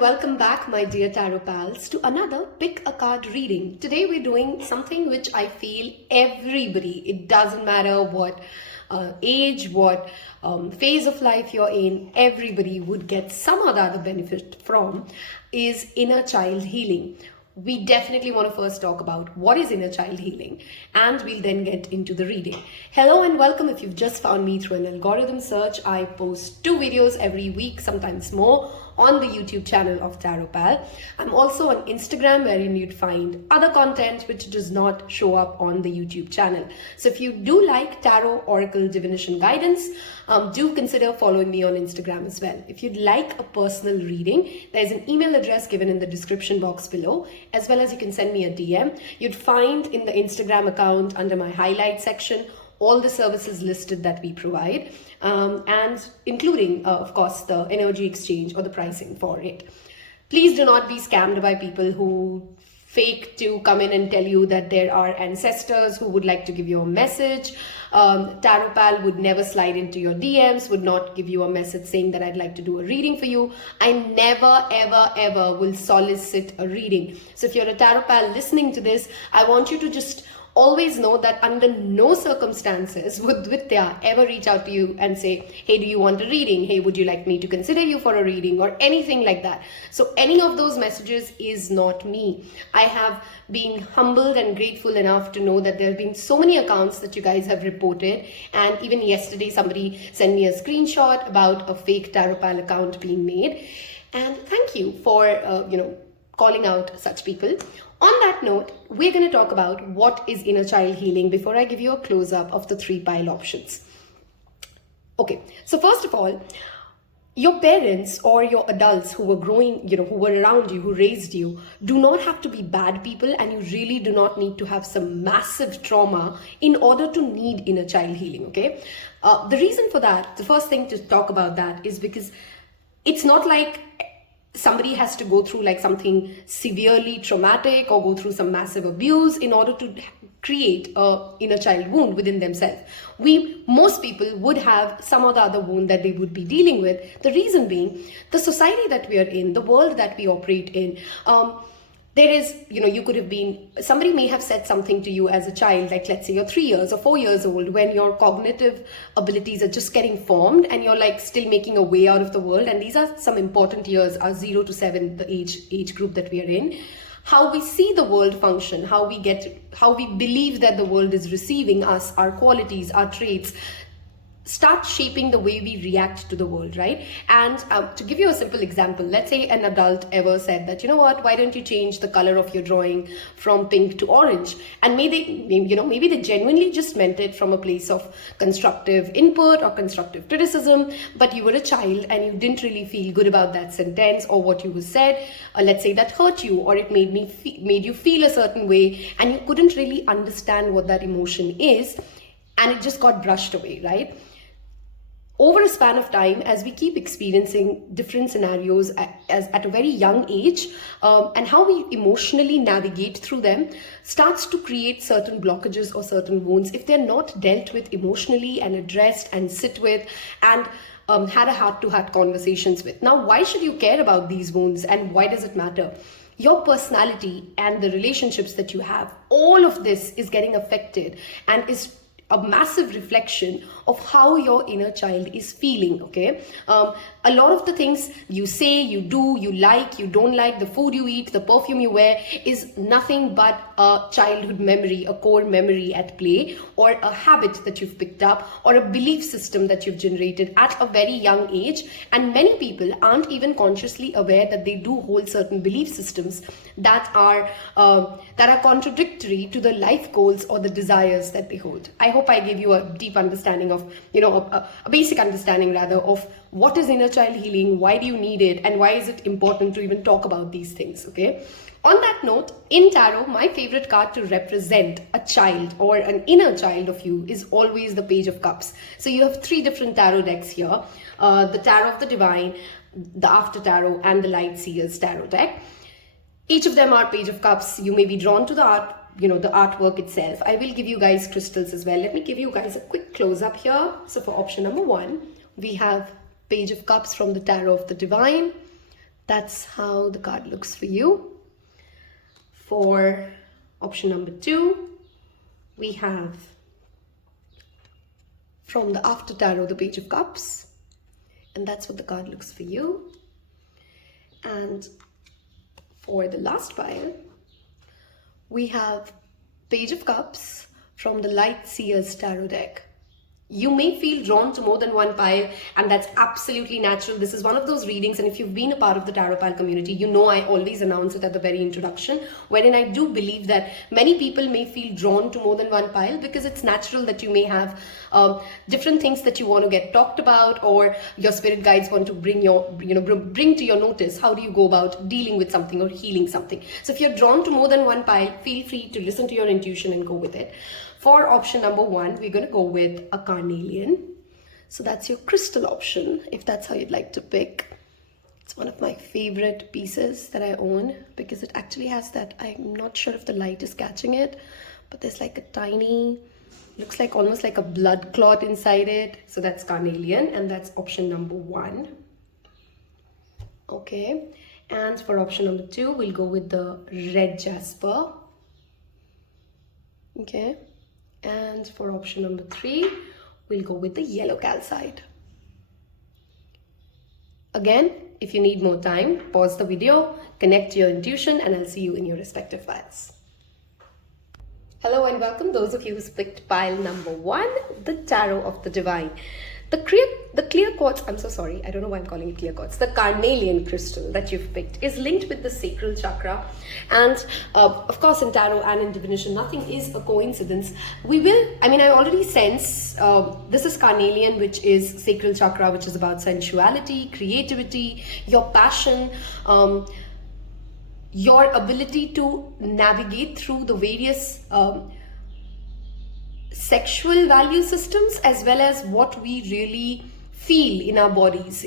Welcome back, my dear tarot pals, to another pick a card reading. Today we're doing something which I feel everybody, it doesn't matter what age, what phase of life you're in, everybody would get some or the other benefit from, is inner child healing. We definitely want to first talk about what is inner child healing, and we'll then get into the reading. Hello and welcome. If you've just found me through an algorithm search, I post 2 videos every week, sometimes more, on the YouTube channel of Taropal. I'm also on Instagram, wherein you'd find other content which does not show up on the YouTube channel. So if you do like tarot, oracle, divination guidance, do consider following me on Instagram as well. If you'd like a personal reading, there's an email address given in the description box below, as well as you can send me a DM. You'd find in the Instagram account under my highlight section all the services listed that we provide, and including, of course, the energy exchange or the pricing for it. Please do not be scammed by people who fake to come in and tell you that there are ancestors who would like to give you a message. Taropal would never slide into your DMs, would not give you a message saying that I'd like to do a reading for you. I never, ever will solicit a reading. So if you're a Taropal listening to this, I want you to just always know that under no circumstances would Dwitiya ever reach out to you and say, hey, do you want a reading? Hey, would you like me to consider you for a reading, or anything like that? So any of those messages is not me. I have been humbled and grateful enough to know that there have been so many accounts that you guys have reported. And even yesterday, somebody sent me a screenshot about a fake Taropal account being made. And thank you for, calling out such people. On that note, we're going to talk about what is inner child healing before I give you a close-up of the 3 pile options. Okay, so first of all, your parents or your adults who were growing, who were around you, who raised you, do not have to be bad people, and you really do not need to have some massive trauma in order to need inner child healing, okay? The reason for that, the first thing to talk about that is because it's not like somebody has to go through like something severely traumatic or go through some massive abuse in order to create a inner child wound within themselves. Most people would have some or the other wound that they would be dealing with. The reason being, the society that we are in, the world that we operate in, there is, you could have been, somebody may have said something to you as a child, like let's say you're 3 years or 4 years old, when your cognitive abilities are just getting formed and you're like still making a way out of the world. And these are some important years, are 0 to 7, the age group that we are in. How we see the world function, how we believe that the world is receiving us, our qualities, our traits, start shaping the way we react to the world, right? And to give you a simple example, let's say an adult ever said that, why don't you change the color of your drawing from pink to orange? And maybe they genuinely just meant it from a place of constructive input or constructive criticism, but you were a child and you didn't really feel good about that sentence or what you said. Let's say that hurt you, or it made you feel a certain way, and you couldn't really understand what that emotion is, and it just got brushed away, right? Over a span of time, as we keep experiencing different scenarios at a very young age, and how we emotionally navigate through them starts to create certain blockages or certain wounds if they're not dealt with emotionally and addressed and sit with and had a heart-to-heart conversations with. Now, why should you care about these wounds, and why does it matter? Your personality and the relationships that you have, all of this is getting affected and is a massive reflection of how your inner child is feeling, okay? A lot of the things you say, you do, you like, you don't like, the food you eat, the perfume you wear is nothing but a childhood memory, a core memory at play, or a habit that you've picked up, or a belief system that you've generated at a very young age. And many people aren't even consciously aware that they do hold certain belief systems that are contradictory to the life goals or the desires that they hold. I hope I gave you a deep understanding of, a basic understanding rather of what is inner child healing, why do you need it, and why is it important to even talk about these things, okay? On that note, in tarot, my favorite card to represent a child or an inner child of you is always the Page of Cups. So you have 3 different tarot decks here, the Tarot of the Divine, the After Tarot, and the Light Seers Tarot deck. Each of them are Page of Cups. You may be drawn to the art the artwork itself. I will give you guys crystals as well. Let me give you guys a quick close-up here. So for option number 1, we have Page of Cups from the Tarot of the Divine. That's how the card looks for you. For option number 2, we have from the After Tarot, the Page of Cups. And that's what the card looks for you. And for the last pile, we have Page of Cups from the Light Seer's Tarot deck. You may feel drawn to more than one pile, and that's absolutely natural. This is one of those readings, and if you've been a part of the Tarot Pile community, you know I always announce it at the very introduction, wherein I do believe that many people may feel drawn to more than one pile because it's natural that you may have different things that you want to get talked about, or your spirit guides want to bring bring to your notice. How do you go about dealing with something or healing something? So if you're drawn to more than one pile, feel free to listen to your intuition and go with it. For option number 1, we're going to go with a Carnelian. So that's your crystal option, if that's how you'd like to pick. It's one of my favorite pieces that I own because it actually has that, I'm not sure if the light is catching it, but there's like a tiny, looks like almost like a blood clot inside it. So that's Carnelian, and that's option number 1. Okay, and for option number 2, we'll go with the red Jasper. Okay. And for option number 3, we'll go with the yellow Calcite. Again, if you need more time, pause the video, connect your intuition, and I'll see you in your respective files. Hello and welcome those of you who picked pile number 1, the Tarot of the Divine. The clear quartz, I'm so sorry, I don't know why I'm calling it clear quartz. The Carnelian crystal that you've picked is linked with the sacral chakra. And of course in tarot and in divination, nothing is a coincidence. I already sense, this is Carnelian, which is sacral chakra, which is about sensuality, creativity, your passion, your ability to navigate through the various sexual value systems, as well as what we really feel in our bodies,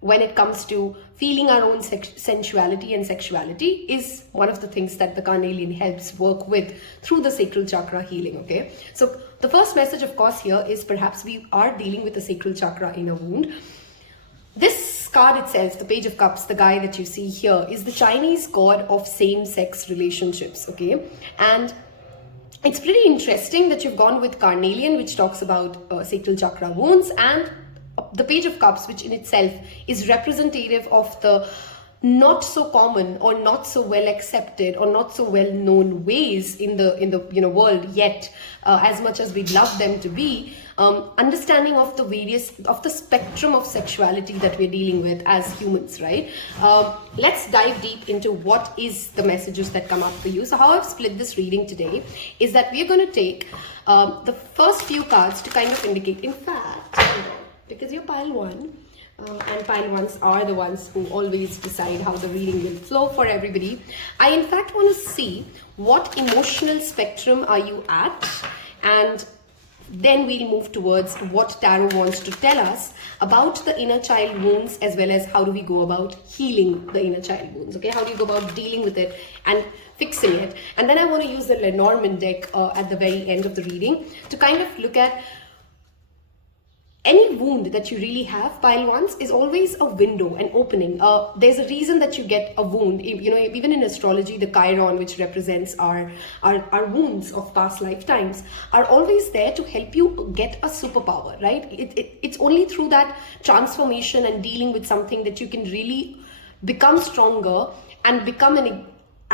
when it comes to feeling our own sensuality and sexuality is one of the things that the Carnelian helps work with through the sacral chakra healing. Okay, so the first message, of course, here is perhaps we are dealing with the sacral chakra in a wound. This card itself, the Page of Cups, the guy that you see here, is the Chinese god of same-sex relationships. Okay, and it's pretty interesting that you've gone with Carnelian, which talks about sacral chakra wounds, and the Page of Cups, which in itself is representative of the not so common or not so well accepted or not so well known ways in the world yet, as much as we'd love them to be, understanding of the spectrum of sexuality that we're dealing with as humans, right? Let's dive deep into what is the messages that come up for you. So how I've split this reading today is that we're going to take the first few cards to kind of indicate, in fact, because you're pile 1, and pile 1s are the ones who always decide how the reading will flow for everybody. I in fact want to see what emotional spectrum are you at, and then we'll move towards what tarot wants to tell us about the inner child wounds, as well as how do we go about healing the inner child wounds. Okay, how do you go about dealing with it and fixing it? And then I want to use the Lenormand deck at the very end of the reading to kind of look at any wound that you really have. Pile 1s is always a window, an opening. There's a reason that you get a wound. Even in astrology, the Chiron, which represents our wounds of past lifetimes, are always there to help you get a superpower, right? It's only through that transformation and dealing with something that you can really become stronger and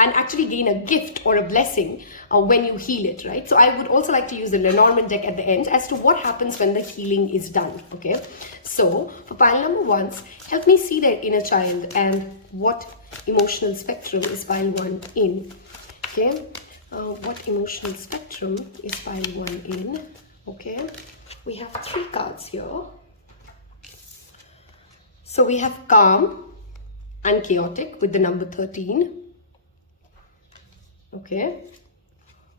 and actually gain a gift or a blessing when you heal it, right? So I would also like to use the Lenormand deck at the end as to what happens when the healing is done, okay? So for pile number 1s, help me see their inner child and what emotional spectrum is pile 1 in, okay? What emotional spectrum is pile 1 in, okay? We have 3 cards here. So we have calm and chaotic with the number 13. Okay,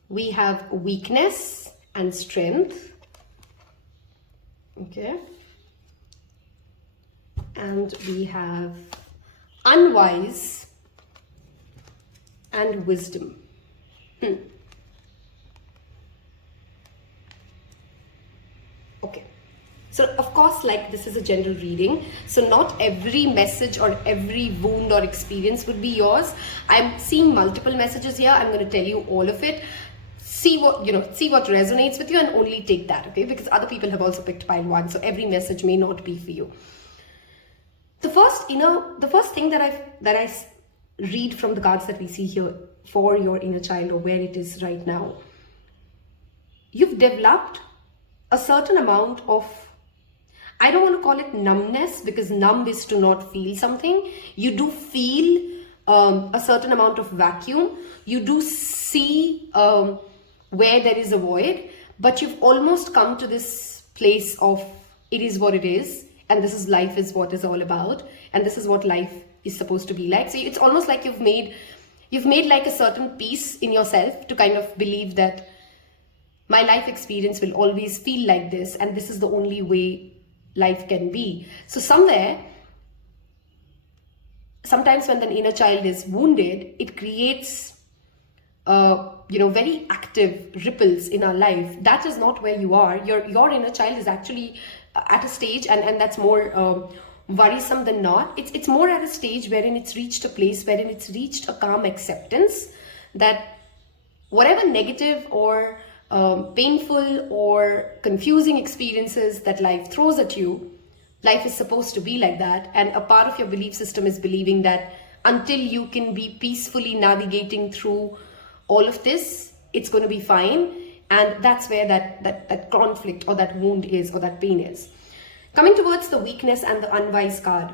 we have weakness and strength. Okay, and we have unwise and wisdom. Okay. So of course, like, this is a general reading, so not every message or every wound or experience would be yours. I'm seeing multiple messages here. I'm going to tell you all of it. See what resonates with you, and only take that, okay? Because other people have also picked pile 1, so every message may not be for you. The first thing that I read from the cards that we see here for your inner child, or where it is right now, you've developed a certain amount of, I don't want to call it numbness, because numb is to not feel something. You do feel a certain amount of vacuum. You do see where there is a void, but you've almost come to this place of, it is what it is, and this is life is what is all about, and this is what life is supposed to be like. So it's almost like you've made like a certain peace in yourself to kind of believe that my life experience will always feel like this, and this is the only way life can be. So sometimes when the inner child is wounded, it creates very active ripples in our life. That is not where you are. Your inner child is actually at a stage, and that's more worrisome than not. It's more at a stage wherein it's reached a place wherein it's reached a calm acceptance that whatever negative or painful or confusing experiences that life throws at you, life is supposed to be like that. And a part of your belief system is believing that until you can be peacefully navigating through all of this, it's going to be fine. And that's where that conflict or that wound is, or that pain is. Coming towards the weakness and the unwise card,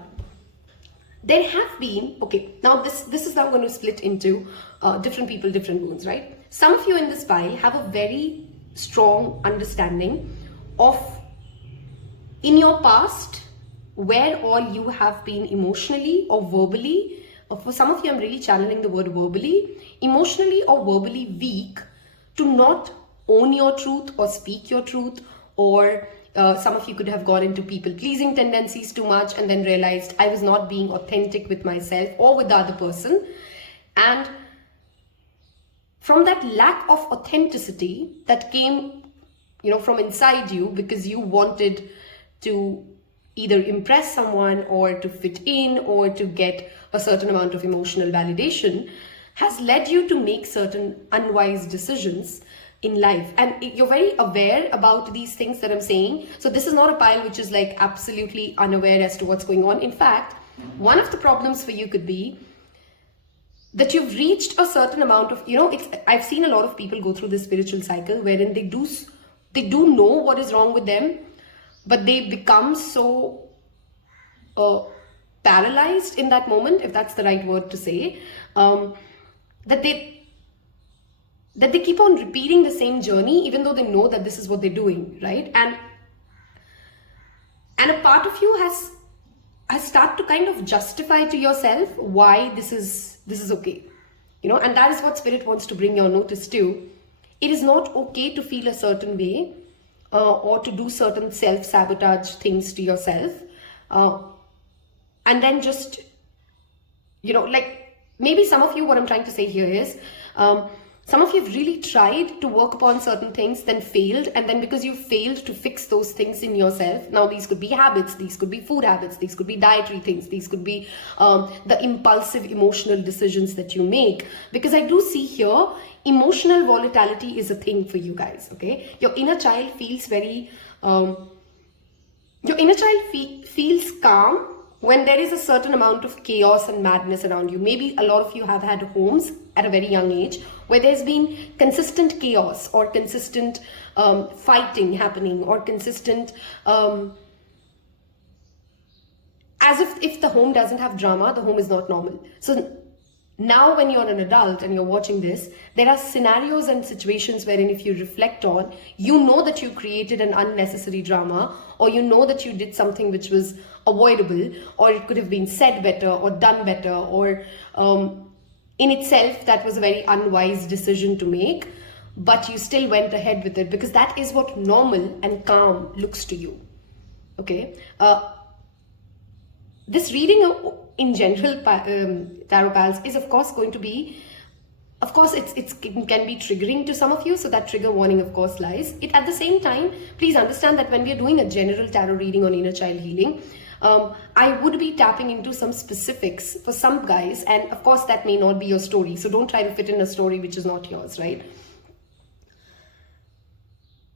there have been, okay, now this is now going to split into different people, different wounds, right? Some of you in this pile have a very strong understanding of, in your past, where all you have been emotionally or verbally. For some of you, I'm really channeling the word verbally, emotionally or verbally weak to not own your truth or speak your truth, or some of you could have got into people-pleasing tendencies too much and then realized I was not being authentic with myself or with the other person. And from that lack of authenticity that came, from inside you, because you wanted to either impress someone or to fit in or to get a certain amount of emotional validation, has led you to make certain unwise decisions in life. And you're very aware about these things that I'm saying. So this is not a pile which is like absolutely unaware as to what's going on. In fact, one of the problems for you could be that you've reached a certain amount of, I've seen a lot of people go through this spiritual cycle wherein they do know what is wrong with them, but they become so paralyzed in that moment, if that's the right word to say, that they keep on repeating the same journey, even though they know that this is what they're doing, right? And a part of you has started to kind of justify to yourself why this is okay, and that is what Spirit wants to bring your notice to. It is not okay to feel a certain way or to do certain self-sabotage things to yourself, and then just, like, maybe some of you, what I'm trying to say here is, some of you have really tried to work upon certain things, then failed, and then because you failed to fix those things in yourself, now these could be habits, these could be food habits, these could be dietary things, these could be the impulsive emotional decisions that you make. Because I do see here, emotional volatility is a thing for you guys, okay? Your inner child feels very, feels calm when there is a certain amount of chaos and madness around you. Maybe a lot of you have had homes at a very young age where there's been consistent chaos or consistent fighting happening, or consistent, as if the home doesn't have drama, the home is not normal. So now when you're an adult and you're watching this, there are scenarios and situations wherein if you reflect on, you know that you created an unnecessary drama, or you know that you did something which was avoidable, or it could have been said better or done better, or in itself that was a very unwise decision to make, but you still went ahead with it because that is what normal and calm looks to you, okay? This reading in general, tarot pals, is of course going to be of course, it can be triggering to some of you, so that trigger warning, of course, lies. At the same time, please understand that when we are doing a general tarot reading on inner child healing, I would be tapping into some specifics for some guys, and of course, that may not be your story. So don't try to fit in a story which is not yours, right?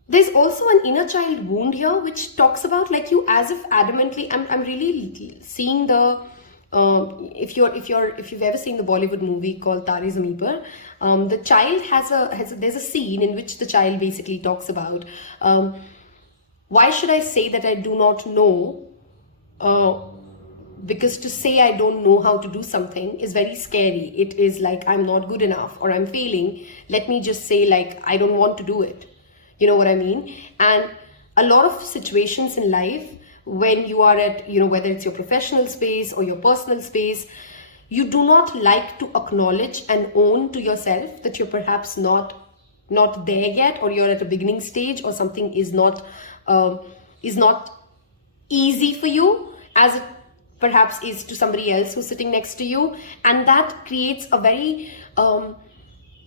There's also an inner child wound here, which talks about like you as if adamantly. I'm really seeing the. If you've ever seen the Bollywood movie called Tare Zameen Par, the child there's a scene in which the child basically talks about why should I say that I do not know, because to say I don't know how to do something is very scary. It is like I'm not good enough or I'm failing. Let me just say like I don't want to do it. You know what I mean? And a lot of situations in life, when you are at, whether it's your professional space or your personal space, you do not like to acknowledge and own to yourself that you're perhaps not there yet, or you're at a beginning stage, or something is not easy for you as it perhaps is to somebody else who's sitting next to you. And that creates a very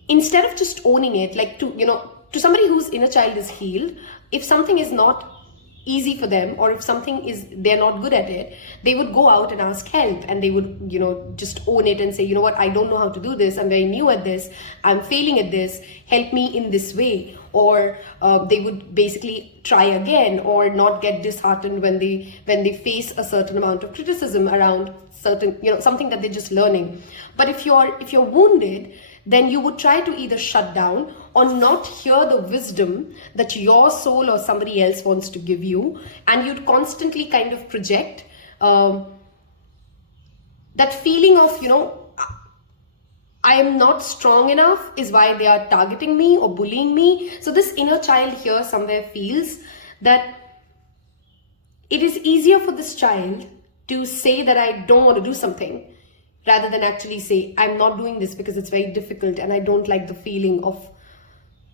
instead of just owning it, like to somebody whose inner child is healed, if something is not easy for them, or if something is, they're not good at it, they would go out and ask help, and they would just own it and say, you know what, I don't know how to do this, I'm very new at this, I'm failing at this, help me in this way. Or they would basically try again, or not get disheartened when they face a certain amount of criticism around certain, something that they're just learning. But if you're wounded, then you would try to either shut down or not hear the wisdom that your soul or somebody else wants to give you, and you'd constantly kind of project that feeling of, I am not strong enough is why they are targeting me or bullying me. So this inner child here somewhere feels that it is easier for this child to say that I don't want to do something, rather than actually say, I'm not doing this because it's very difficult and I don't like the feeling of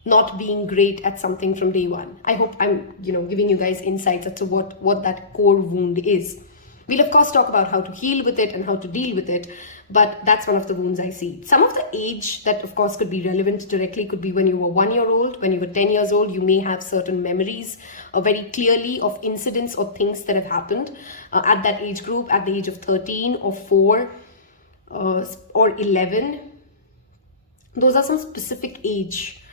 not being great at something from day one. I hope I'm, giving you guys insights as to what that core wound is. We'll of course talk about how to heal with it and how to deal with it, but that's one of the wounds I see. Some of the age that of course could be relevant directly could be when you were 1 year old, when you were 10 years old. You may have certain memories very clearly of incidents or things that have happened at that age group, at the age of 13 or 4 or 11. Those are some specific age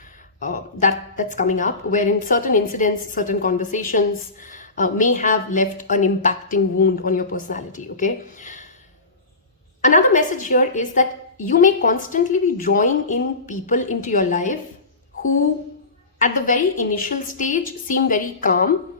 that's coming up, wherein certain incidents, certain conversations may have left an impacting wound on your personality, okay? Another message here is that you may constantly be drawing in people into your life who at the very initial stage seem very calm,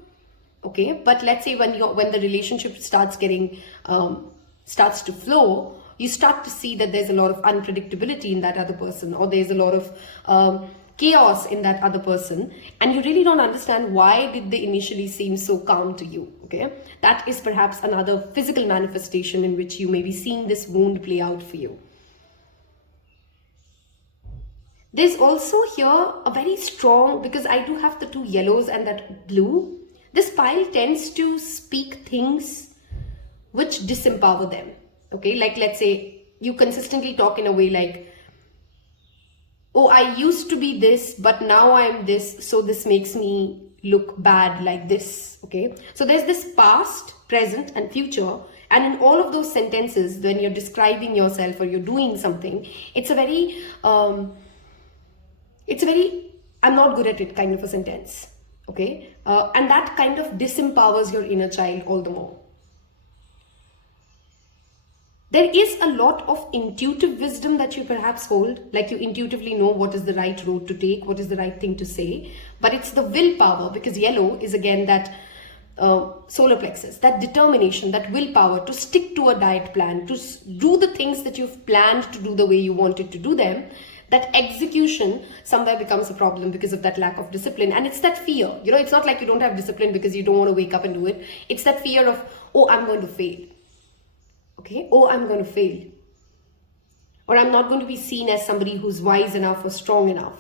okay? But let's say when the relationship starts to flow, you start to see that there's a lot of unpredictability in that other person, or there's a lot of chaos in that other person, and you really don't understand why did they initially seem so calm to you, okay? That is perhaps another physical manifestation in which you may be seeing this wound play out for you. There's also here a very strong, because I do have the 2 yellows and that blue, this pile tends to speak things which disempower them, okay? Like, let's say you consistently talk in a way like, oh, I used to be this, but now I'm this, so this makes me look bad like this, okay? So there's this past, present, and future, and in all of those sentences, when you're describing yourself or you're doing something, it's a very, I'm not good at it kind of a sentence, okay? And that kind of disempowers your inner child all the more. There is a lot of intuitive wisdom that you perhaps hold, like you intuitively know what is the right road to take, what is the right thing to say, but it's the willpower, because yellow is again that solar plexus, that determination, that willpower to stick to a diet plan, to do the things that you've planned to do the way you wanted to do them. That execution somewhere becomes a problem because of that lack of discipline. And it's that fear, it's not like you don't have discipline because you don't want to wake up and do it. It's that fear of, oh, I'm going to fail. Okay, oh, I'm going to fail, or I'm not going to be seen as somebody who's wise enough or strong enough.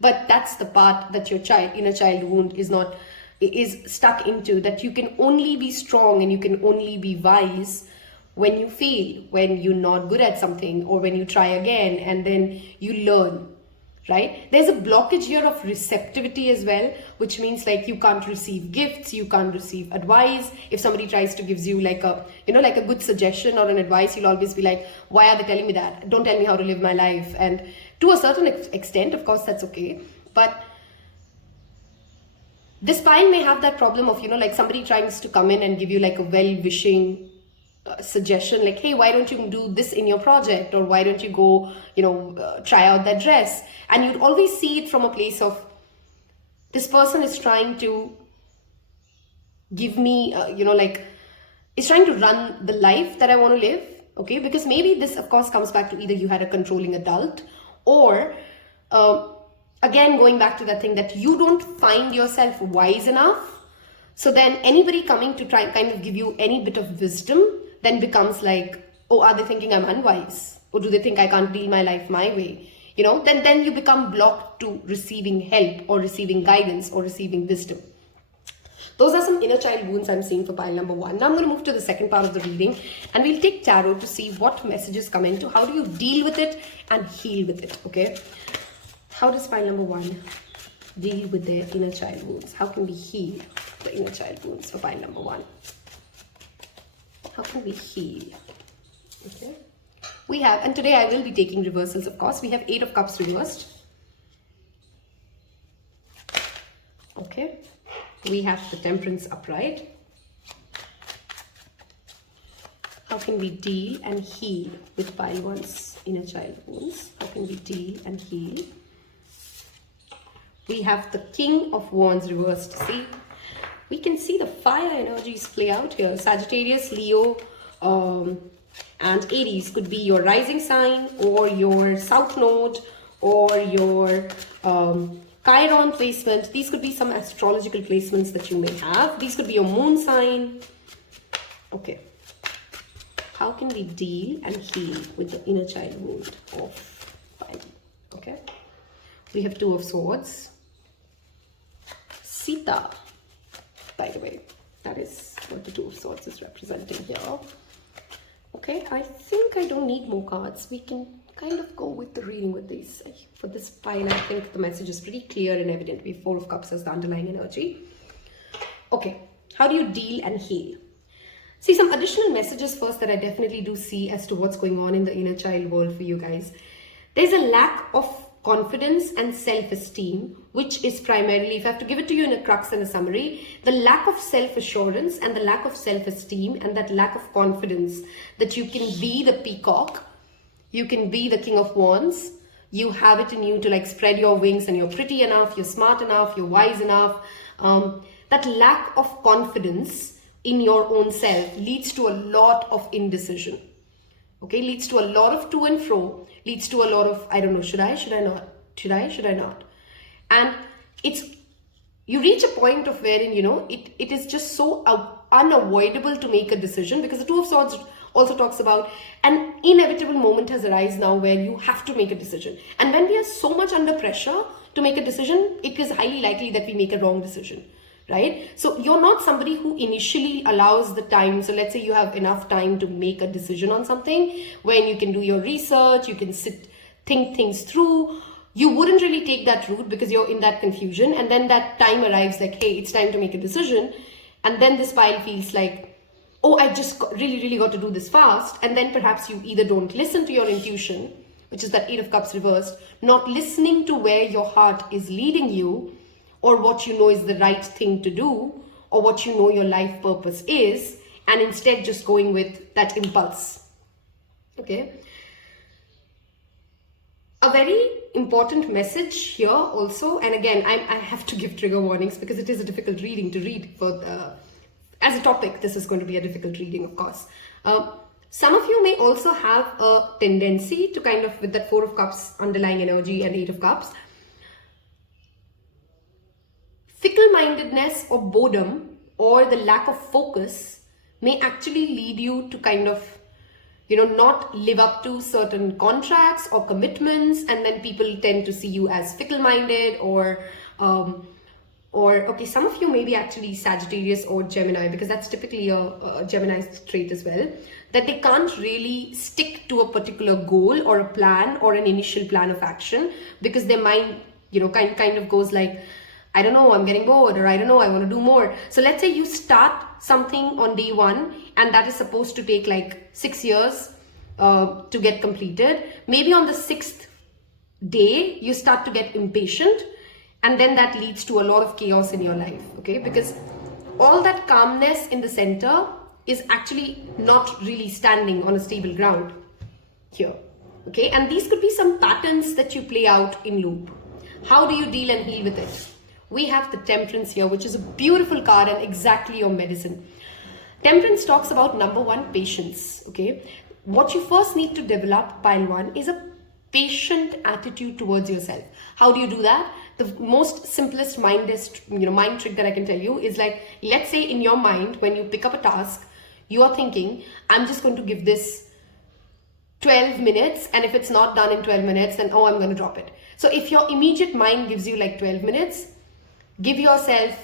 But that's the part that your inner child wound is stuck into, that you can only be strong and you can only be wise when you fail, when you're not good at something, or when you try again and then you learn, right? There's a blockage here of receptivity as well, which means like you can't receive gifts, you can't receive advice. If somebody tries to gives you like a, like a good suggestion or an advice, you'll always be like, why are they telling me that? Don't tell me how to live my life. And to a certain extent, of course, that's okay. But the spine may have that problem of, like somebody tries to come in and give you like a well-wishing suggestion, like, hey, why don't you do this in your project, or why don't you go try out that dress, and you'd always see it from a place of, this person is trying to give me is trying to run the life that I want to live. Okay, because maybe this of course comes back to either you had a controlling adult, or again going back to that thing that you don't find yourself wise enough, so then anybody coming to try kind of give you any bit of wisdom then becomes like, oh, are they thinking I'm unwise? Or do they think I can't deal my life my way? Then you become blocked to receiving help or receiving guidance or receiving wisdom. Those are some inner child wounds I'm seeing for pile number 1. Now I'm going to move to the second part of the reading, and we'll take tarot to see what messages come into. How do you deal with it and heal with it? Okay. How does pile number 1 deal with their inner child wounds? How can we heal the inner child wounds for pile number 1? How can we heal? Okay. We have, and today I will be taking reversals, of course. We have 8 of Cups reversed. Okay. We have the Temperance upright. How can we deal and heal with pile 1's inner child wounds? How can we deal and heal? We have the King of Wands reversed. See, we can see the fire energies play out here. Sagittarius, Leo, and Aries could be your rising sign, or your south node, or your Chiron placement. These could be some astrological placements that you may have. These could be your moon sign. Okay. How can we deal and heal with the inner child wound of fire? Okay. We have 2 of Swords. Sita, by the way, that is what the 2 of Swords is representing here. Okay, I think I don't need more cards. We can kind of go with the reading with these. For this pile, I think the message is pretty clear and evident. We have 4 of Cups as the underlying energy. Okay, how do you deal and heal? See, some additional messages first that I definitely do see as to what's going on in the inner child world for you guys. There's a lack of confidence and self-esteem, which is primarily, if I have to give it to you in a crux and a summary, the lack of self-assurance and the lack of self-esteem and that lack of confidence that you can be the peacock, you can be the King of Wands, you have it in you to like spread your wings, and you're pretty enough, you're smart enough, you're wise enough. That lack of confidence in your own self leads to a lot of indecision. Okay, leads to a lot of to and fro, leads to a lot of, I don't know, should I not? Should I not? And you reach a point of wherein, it is just so unavoidable to make a decision, because the 2 of Swords also talks about an inevitable moment has arisen now where you have to make a decision. And when we are so much under pressure to make a decision, it is highly likely that we make a wrong decision. Right? So you're not somebody who initially allows the time. So let's say you have enough time to make a decision on something, when you can do your research, you can think things through. You wouldn't really take that route because you're in that confusion. And then that time arrives like, hey, it's time to make a decision. And then this pile feels like, oh, I just really got to do this fast. And then perhaps you either don't listen to your intuition, which is that 8 of Cups reversed, not listening to where your heart is leading you, or what you know is the right thing to do, or what you know your life purpose is, and instead just going with that impulse. Okay. A very important message here also, and again, I have to give trigger warnings because it is a difficult reading to read. As a topic, this is going to be a difficult reading, of course. Some of you may also have a tendency to kind of, with that 4 of Cups underlying energy and 8 of Cups, fickle-mindedness or boredom or the lack of focus may actually lead you to kind of, not live up to certain contracts or commitments, and then people tend to see you as fickle-minded or or okay, some of you may be actually Sagittarius or Gemini, because that's typically a Gemini trait as well, that they can't really stick to a particular goal or a plan or an initial plan of action, because their mind, you know, kind of goes like, I don't know, I'm getting bored, or I don't know, I want to do more. So let's say you start something on day one and that is supposed to take like 6 years to get completed. Maybe on the 6th day you start to get impatient, and then that leads to a lot of chaos in your life, okay? Because all that calmness in the center is actually not really standing on a stable ground here, okay? And these could be some patterns that you play out in loop. How do you deal and heal with it? We have the Temperance here, which is a beautiful card and exactly your medicine. Temperance talks about number one, patience, okay? What you first need to develop, pile one, is a patient attitude towards yourself. How do you do that? The most simplest mind trick that I can tell you is like, let's say in your mind, when you pick up a task, you are thinking, I'm just going to give this 12 minutes, and if it's not done in 12 minutes, then oh, I'm going to drop it. So if your immediate mind gives you like 12 minutes, give yourself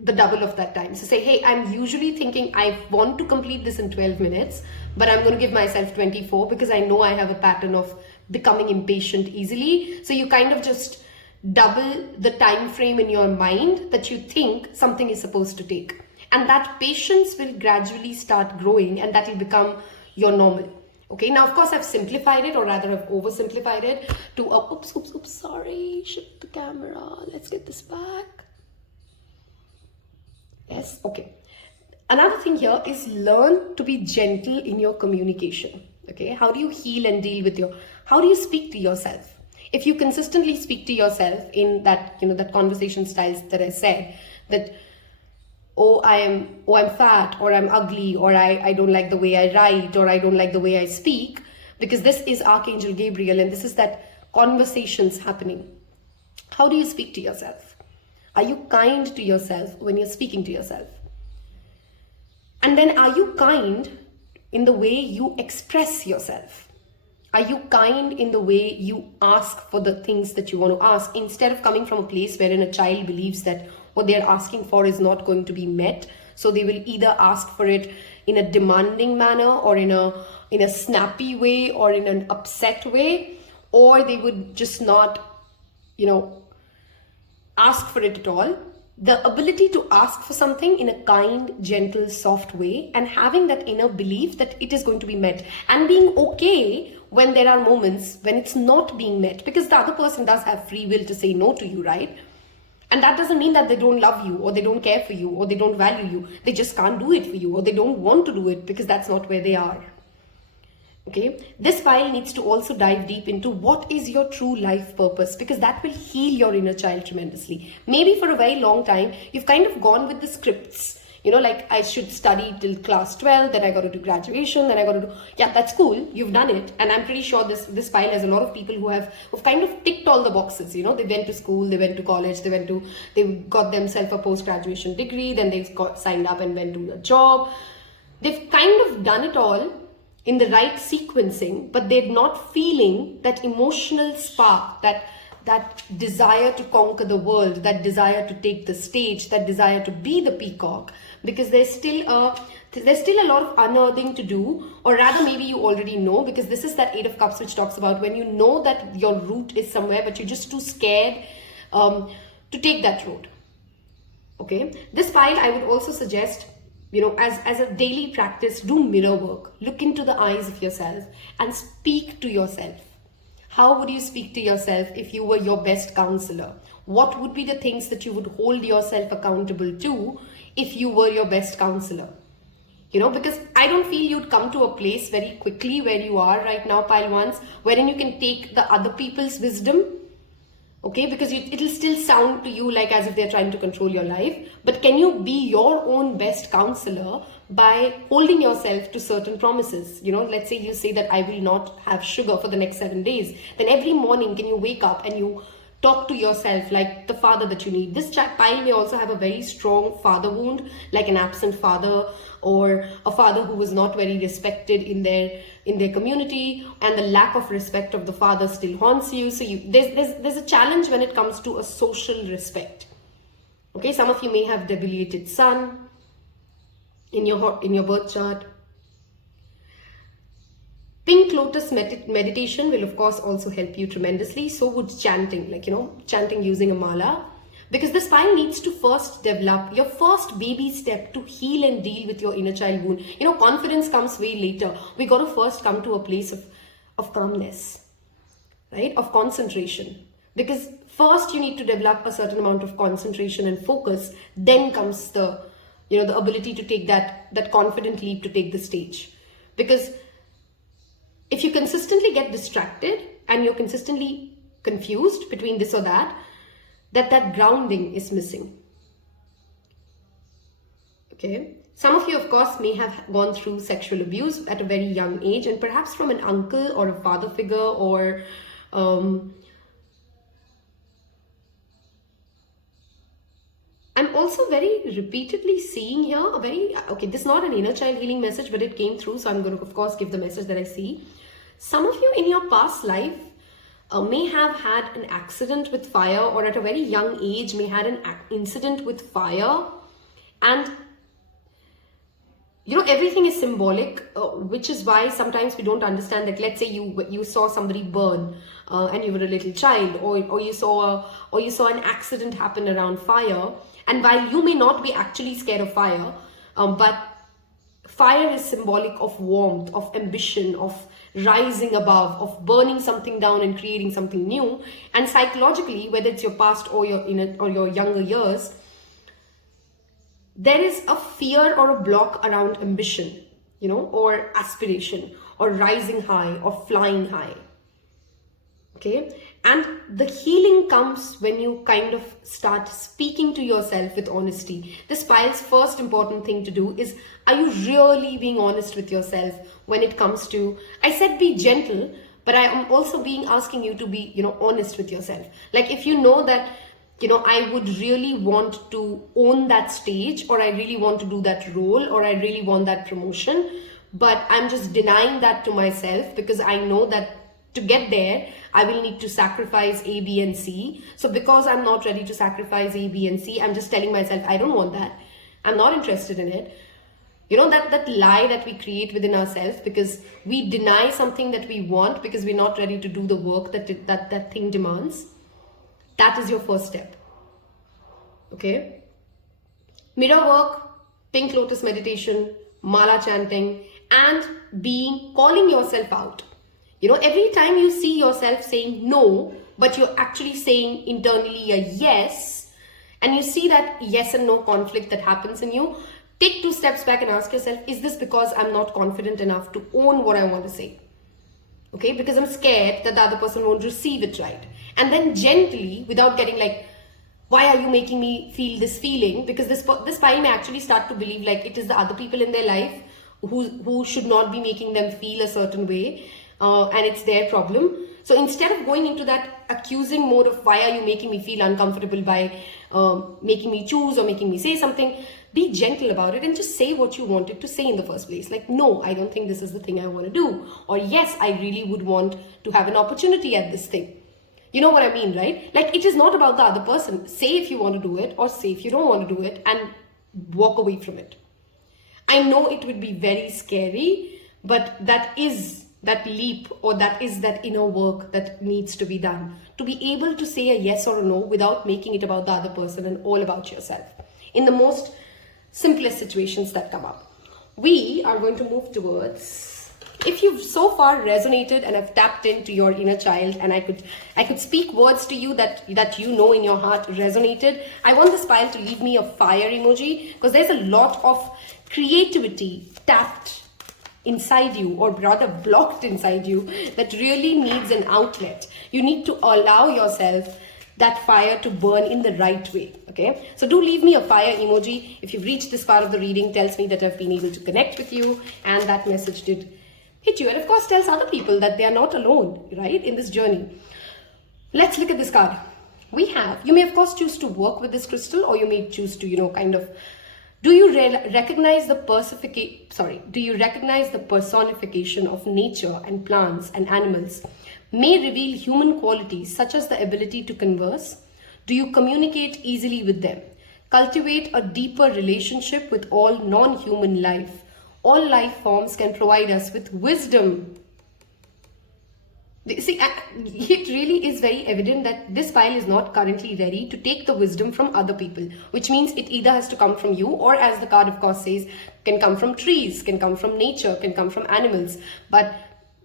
the double of that time. So say, hey, I'm usually thinking I want to complete this in 12 minutes, but I'm going to give myself 24 because I know I have a pattern of becoming impatient easily. So you kind of just double the time frame in your mind that you think something is supposed to take. And that patience will gradually start growing, and that will become your normal. Okay, now of course I've simplified it, or rather I've oversimplified it to, oops, sorry, shift the camera, let's get this back. Yes, okay. Another thing here is learn to be gentle in your communication. Okay, how do you heal and deal with how do you speak to yourself? If you consistently speak to yourself in that, that conversation styles that I said, that, I'm fat, or I'm ugly, or I don't like the way I write, or I don't like the way I speak, because this is Archangel Gabriel, and this is that conversations happening. How do you speak to yourself? Are you kind to yourself when you're speaking to yourself? And then are you kind in the way you express yourself? Are you kind in the way you ask for the things that you want to ask, instead of coming from a place wherein a child believes that what they're asking for is not going to be met? So they will either ask for it in a demanding manner, or in a snappy way, or in an upset way, or they would just not, ask for it at all. The ability to ask for something in a kind, gentle, soft way, and having that inner belief that it is going to be met, and being okay when there are moments when it's not being met, because the other person does have free will to say no to you, right? And that doesn't mean that they don't love you, or they don't care for you, or they don't value you. They just can't do it for you, or they don't want to do it because that's not where they are. Okay, this file needs to also dive deep into what is your true life purpose, because that will heal your inner child tremendously. Maybe for a very long time, you've kind of gone with the scripts, like I should study till class 12, then I got to do graduation, then I got to do, yeah, that's cool. You've done it. And I'm pretty sure this file has a lot of people who've kind of ticked all the boxes. They went to school, they went to college, they got themselves a post-graduation degree, then they got signed up and went to a job. They've kind of done it all in the right sequencing, but they're not feeling that emotional spark, that desire to conquer the world, that desire to take the stage, that desire to be the peacock, because there's still a lot of unearthing to do, or rather maybe you already know, because this is that 8 of Cups which talks about when you know that your route is somewhere, but you're just too scared to take that road. Okay, this file I would also suggest, as a daily practice, do mirror work. Look into the eyes of yourself and speak to yourself. How would you speak to yourself if you were your best counselor? What would be the things that you would hold yourself accountable to if you were your best counselor? Because I don't feel you'd come to a place very quickly where you are right now, pile ones, wherein you can take the other people's wisdom. Okay, because it'll still sound to you like as if they're trying to control your life. But can you be your own best counselor by holding yourself to certain promises? Let's say you say that I will not have sugar for the next 7 days. Then every morning, can you wake up and you talk to yourself like the father that you need? This pile may also have a very strong father wound, like an absent father, or a father who was not very respected in their community, and the lack of respect of the father still haunts you. So there's a challenge when it comes to a social respect. Okay, some of you may have debilitated sun in your birth chart. Pink lotus meditation will of course also help you tremendously. So would chanting, like, chanting using a mala. Because the spine needs to first develop your first baby step to heal and deal with your inner child wound. Confidence comes way later. We got to first come to a place of calmness, right? Of concentration. Because first you need to develop a certain amount of concentration and focus. Then comes the ability to take that confident leap to take the stage. Because if you consistently get distracted and you're consistently confused between this or that grounding is missing. Okay. Some of you, of course, may have gone through sexual abuse at a very young age, and perhaps from an uncle or a father figure, or I'm also very repeatedly seeing here this is not an inner child healing message, but it came through, so I'm going to, of course, give the message that I see. Some of you in your past life may have had an accident with fire, or at a very young age may had an incident with fire, and everything is symbolic, which is why sometimes we don't understand that. Let's say you saw somebody burn and you were a little child, or you saw an accident happen around fire, and while you may not be actually scared of fire, but fire is symbolic of warmth, of ambition, of rising above, of burning something down and creating something new. And psychologically, whether it's your past or your younger years, there is a fear or a block around ambition, or aspiration, or rising high, or flying high. Okay. And the healing comes when you kind of start speaking to yourself with honesty. This pile's first important thing to do is, are you really being honest with yourself when it comes to, I said be gentle, but I am also asking you to be, honest with yourself. Like, if you know that, I would really want to own that stage, or I really want to do that role, or I really want that promotion, but I'm just denying that to myself because I know that to get there, I will need to sacrifice A, B, and C. So because I'm not ready to sacrifice A, B, and C, I'm just telling myself, I don't want that. I'm not interested in it. That lie that we create within ourselves because we deny something that we want because we're not ready to do the work that thing demands. That is your first step. Okay? Mirror work, pink lotus meditation, mala chanting, and calling yourself out. Every time you see yourself saying no, but you're actually saying internally a yes, and you see that yes and no conflict that happens in you, take 2 steps back and ask yourself, is this because I'm not confident enough to own what I want to say? Okay, because I'm scared that the other person won't receive it right. And then gently, without getting like, why are you making me feel this feeling? Because this pile may actually start to believe like it is the other people in their life who should not be making them feel a certain way. And it's their problem. So instead of going into that accusing mode of why are you making me feel uncomfortable by making me choose or making me say something, be gentle about it and just say what you wanted to say in the first place. Like, no, I don't think this is the thing I want to do. Or yes, I really would want to have an opportunity at this thing. You know what I mean, right? Like, it is not about the other person. Say if you want to do it, or say if you don't want to do it, and walk away from it. I know it would be very scary, but that is that leap, or that is that inner work that needs to be done to be able to say a yes or a no without making it about the other person and all about yourself in the most simplest situations that come up. We are going to move towards, if you've so far resonated and have tapped into your inner child, and I could speak words to you that you know in your heart resonated, I want this pile to leave me a fire emoji, because there's a lot of creativity tapped inside you, or rather blocked inside you, that really needs an outlet. You need to allow yourself that fire to burn in the right way. Okay, so do leave me a fire emoji if you've reached this part of the reading. Tells me that I've been able to connect with you and that message did hit you, and of course tells other people that they are not alone, right, in this journey. Let's look at this card. You may of course choose to work with this crystal, or you may choose to do you recognize the personification of nature and plants and animals may reveal human qualities such as the ability to converse? Do you communicate easily with them? Cultivate a deeper relationship with all non-human life. All life forms can provide us with wisdom. See, it really is very evident that this pile is not currently ready to take the wisdom from other people, which means it either has to come from you, or as the card of course says, can come from trees, can come from nature, can come from animals. But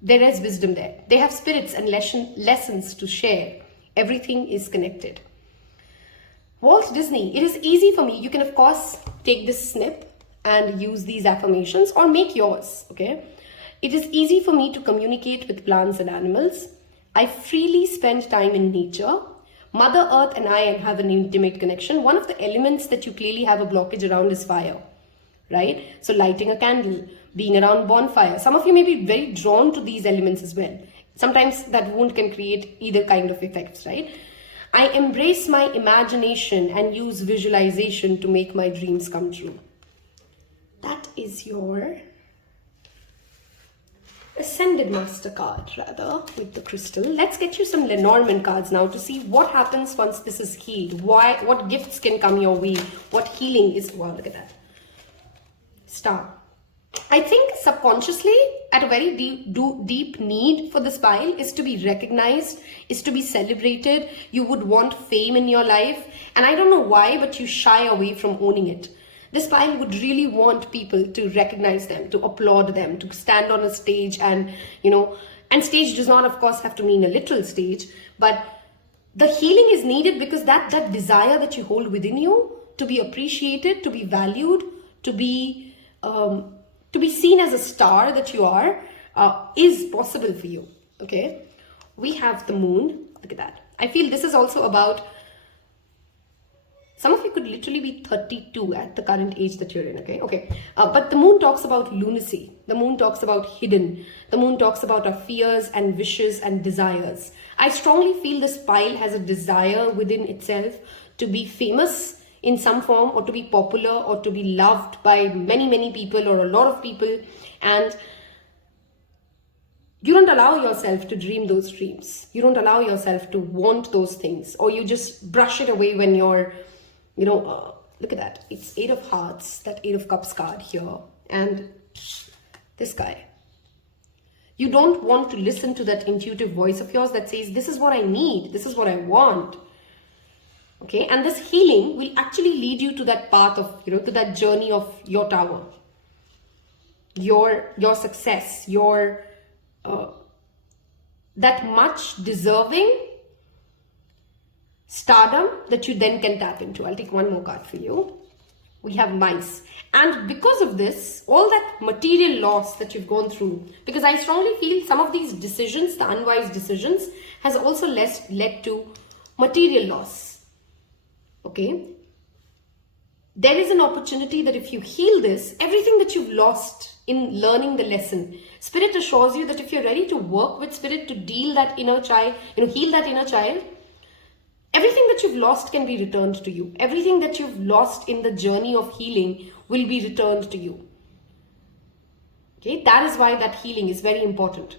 there is wisdom there. They have spirits and lessons to share. Everything is connected. Walt Disney, it is easy for me. You can of course take this snip and use these affirmations or make yours, okay? It is easy for me to communicate with plants and animals. I freely spend time in nature. Mother Earth and I have an intimate connection. One of the elements that you clearly have a blockage around is fire, right? So lighting a candle, being around bonfire. Some of you may be very drawn to these elements as well. Sometimes that wound can create either kind of effects, right? I embrace my imagination and use visualization to make my dreams come true. That is your Ascended Master card, rather, with the crystal. Let's get you some Lenormand cards now to see what happens once this is healed. What gifts can come your way? What healing is... Wow, look at that. Star. I think subconsciously, at a very deep need for this pile is to be recognized, is to be celebrated. You would want fame in your life. And I don't know why, but you shy away from owning it. This pile would really want people to recognize them, to applaud them, to stand on a stage and, and stage does not, of course, have to mean a literal stage, but the healing is needed because that desire that you hold within you to be appreciated, to be valued, to be seen as a star that you are, is possible for you, okay? We have the moon. Look at that. I feel this is also about... Some of you could literally be 32 at the current age that you're in, okay? But the moon talks about lunacy. The moon talks about hidden. The moon talks about our fears and wishes and desires. I strongly feel this pile has a desire within itself to be famous in some form, or to be popular, or to be loved by many, many people, or a lot of people. And you don't allow yourself to dream those dreams. You don't allow yourself to want those things, or you just brush it away when you're... look at that. It's 8 of Hearts, that 8 of Cups card here. And this guy. You don't want to listen to that intuitive voice of yours that says, this is what I need. This is what I want. Okay. And this healing will actually lead you to that path of, to that journey of your tower. Your success, that much deserving stardom that you then can tap into. I'll take one more card for you. We have Mice. And because of this, all that material loss that you've gone through, because I strongly feel some of these decisions, the unwise decisions, has also led to material loss. Okay? There is an opportunity that if you heal this, everything that you've lost in learning the lesson, Spirit assures you that if you're ready to work with Spirit to deal that inner child, heal that inner child, everything that you've lost can be returned to you. Everything that you've lost in the journey of healing will be returned to you. Okay, that is why that healing is very important.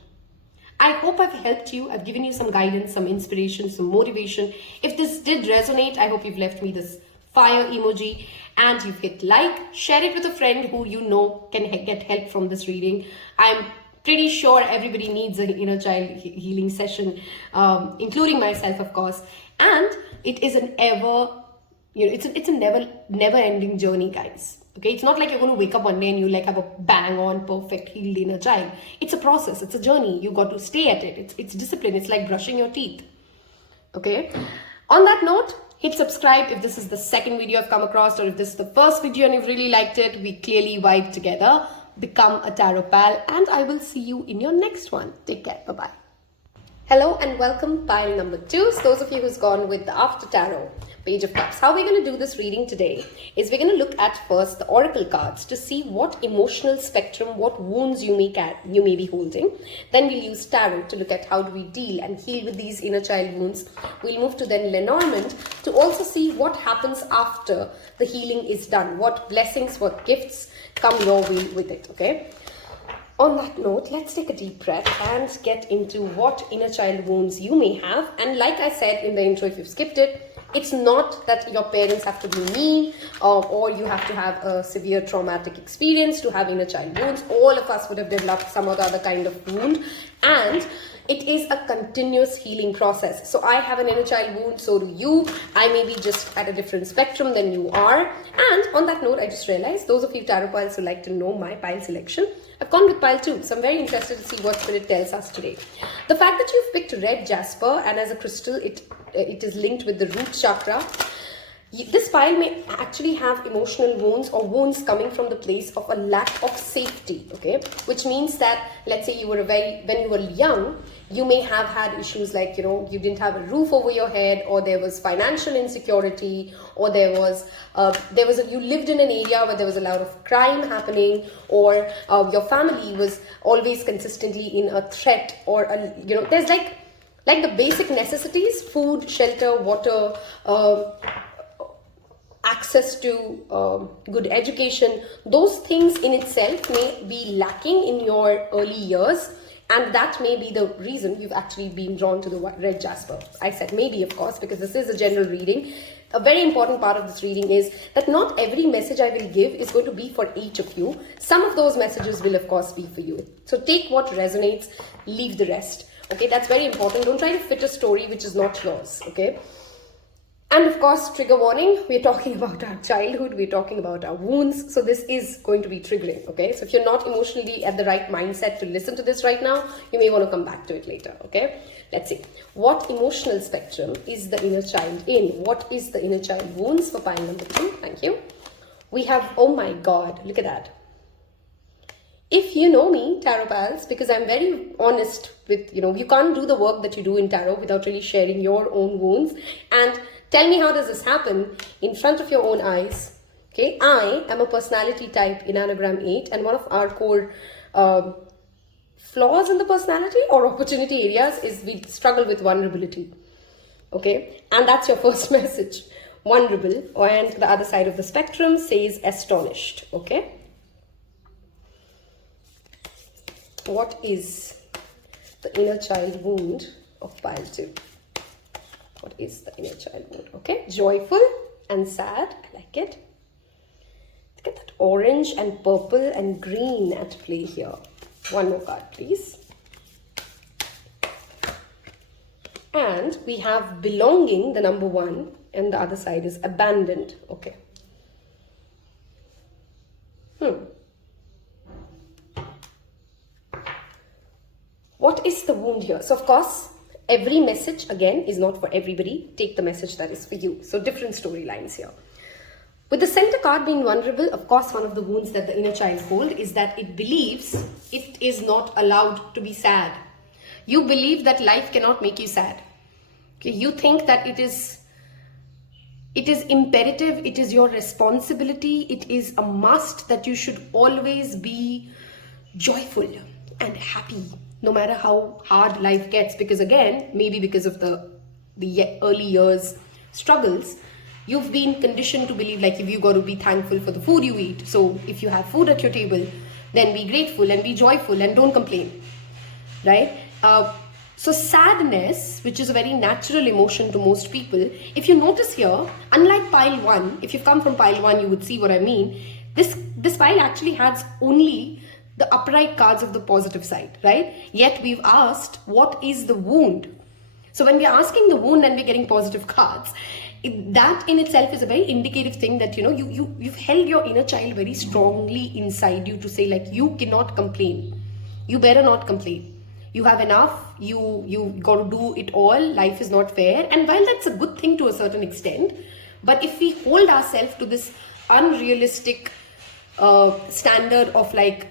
I hope I've helped you. I've given you some guidance, some inspiration, some motivation. If this did resonate, I hope you've left me this fire emoji and you've hit like. Share it with a friend who you know can get help from this reading. I'm pretty sure everybody needs an inner child healing session, including myself, of course. And it is an it's a never ending journey, guys. Okay, it's not like you're going to wake up one day and you have a bang on perfect healed inner child. It's a process. It's a journey. You got to stay at it. It's discipline. It's like brushing your teeth. Okay. On that note, hit subscribe if this is the second video I've come across, or if this is the first video and you've really liked it. We clearly vibe together. Become a tarot pal, and I will see you in your next one. Take care. Bye-bye. Hello and welcome, pile number 2. So those of you who's gone with the After Tarot, Page of Cups. How we're going to do this reading today is we're going to look at first the Oracle cards to see what emotional spectrum, what wounds you may be holding. Then we'll use Tarot to look at how do we deal and heal with these inner child wounds. We'll move to then Lenormand to also see what happens after the healing is done. What blessings, what gifts come your way with it, okay? On that note, let's take a deep breath and get into what inner child wounds you may have. And like I said in the intro, if you've skipped it, It's not that your parents have to be mean or you have to have a severe traumatic experience to have inner child wounds. All of us would have developed some or the other kind of wound, and it is a continuous healing process. So I have an inner child wound, so do you. I may be just at a different spectrum than you are. And on that note, I just realized, those of you tarot piles who like to know my pile selection, I've gone with pile 2. So I'm very interested to see what Spirit tells us today. The fact that you've picked red jasper, and as a crystal, it is linked with the root chakra. This pile may actually have emotional wounds or wounds coming from the place of a lack of safety, okay? Which means that, let's say you were when you were young, you may have had issues like, you didn't have a roof over your head, or there was financial insecurity, or you lived in an area where there was a lot of crime happening, or your family was always consistently in a threat, or, there's like the basic necessities, food, shelter, water, access to good education. Those things in itself may be lacking in your early years, and that may be the reason you've actually been drawn to the red jasper. I said maybe, of course, because this is a general reading. A very important part of this reading is that not every message I will give is going to be for each of you. Some of those messages will, of course, be for you. So take what resonates, leave the rest. Okay, that's very important. Don't try to fit a story which is not yours. Okay. And of course, trigger warning, we're talking about our childhood, we're talking about our wounds. So this is going to be triggering, okay? So if you're not emotionally at the right mindset to listen to this right now, you may want to come back to it later, okay? Let's see. What emotional spectrum is the inner child in? What is the inner child wounds for pile number 2? Thank you. We have, oh my God, look at that. If you know me, tarot pals, because I'm very honest with, you can't do the work that you do in tarot without really sharing your own wounds. And tell me, how does this happen in front of your own eyes? Okay, I am a personality type in Anagram 8, and one of our core flaws in the personality or opportunity areas is we struggle with vulnerability. Okay, and that's your first message, vulnerable, and the other side of the spectrum says astonished. Okay, what is the inner child wound of pile 2? What is the inner child wound? Okay, joyful and sad. I like it. Look at that orange and purple and green at play here. One more card, please. And we have belonging, the number 1, and the other side is abandoned. Okay. What is the wound here? So, of course, every message, again, is not for everybody. Take the message that is for you. So, different storylines here. With the center card being vulnerable, of course, one of the wounds that the inner child holds is that it believes it is not allowed to be sad. You believe that life cannot make you sad. Okay, you think that it is imperative, it is your responsibility, it is a must that you should always be joyful and happy, no matter how hard life gets, because again, maybe because of the early years struggles, you've been conditioned to believe like if you got to be thankful for the food you eat. So if you have food at your table, then be grateful and be joyful and don't complain, right? So sadness, which is a very natural emotion to most people, if you notice here, unlike pile 1, if you've come from pile 1, you would see what I mean. This pile actually has only the upright cards of the positive side, right? Yet we've asked, what is the wound? So when we're asking the wound and we're getting positive cards, that in itself is a very indicative thing that, you've held your inner child very strongly inside you to say like, you cannot complain. You better not complain. You have enough. You got to do it all. Life is not fair. And while that's a good thing to a certain extent, but if we hold ourselves to this unrealistic standard of like,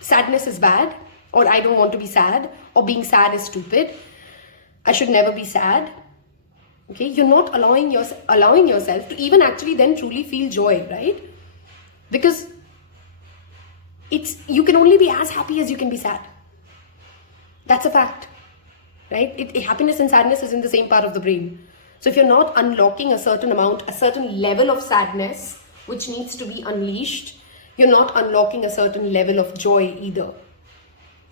sadness is bad, or I don't want to be sad, or being sad is stupid, I should never be sad. Okay, you're not allowing yourself to even actually then truly feel joy, right? Because you can only be as happy as you can be sad. That's a fact, right? Happiness and sadness is in the same part of the brain. So if you're not unlocking a certain level of sadness, which needs to be unleashed, you're not unlocking a certain level of joy either.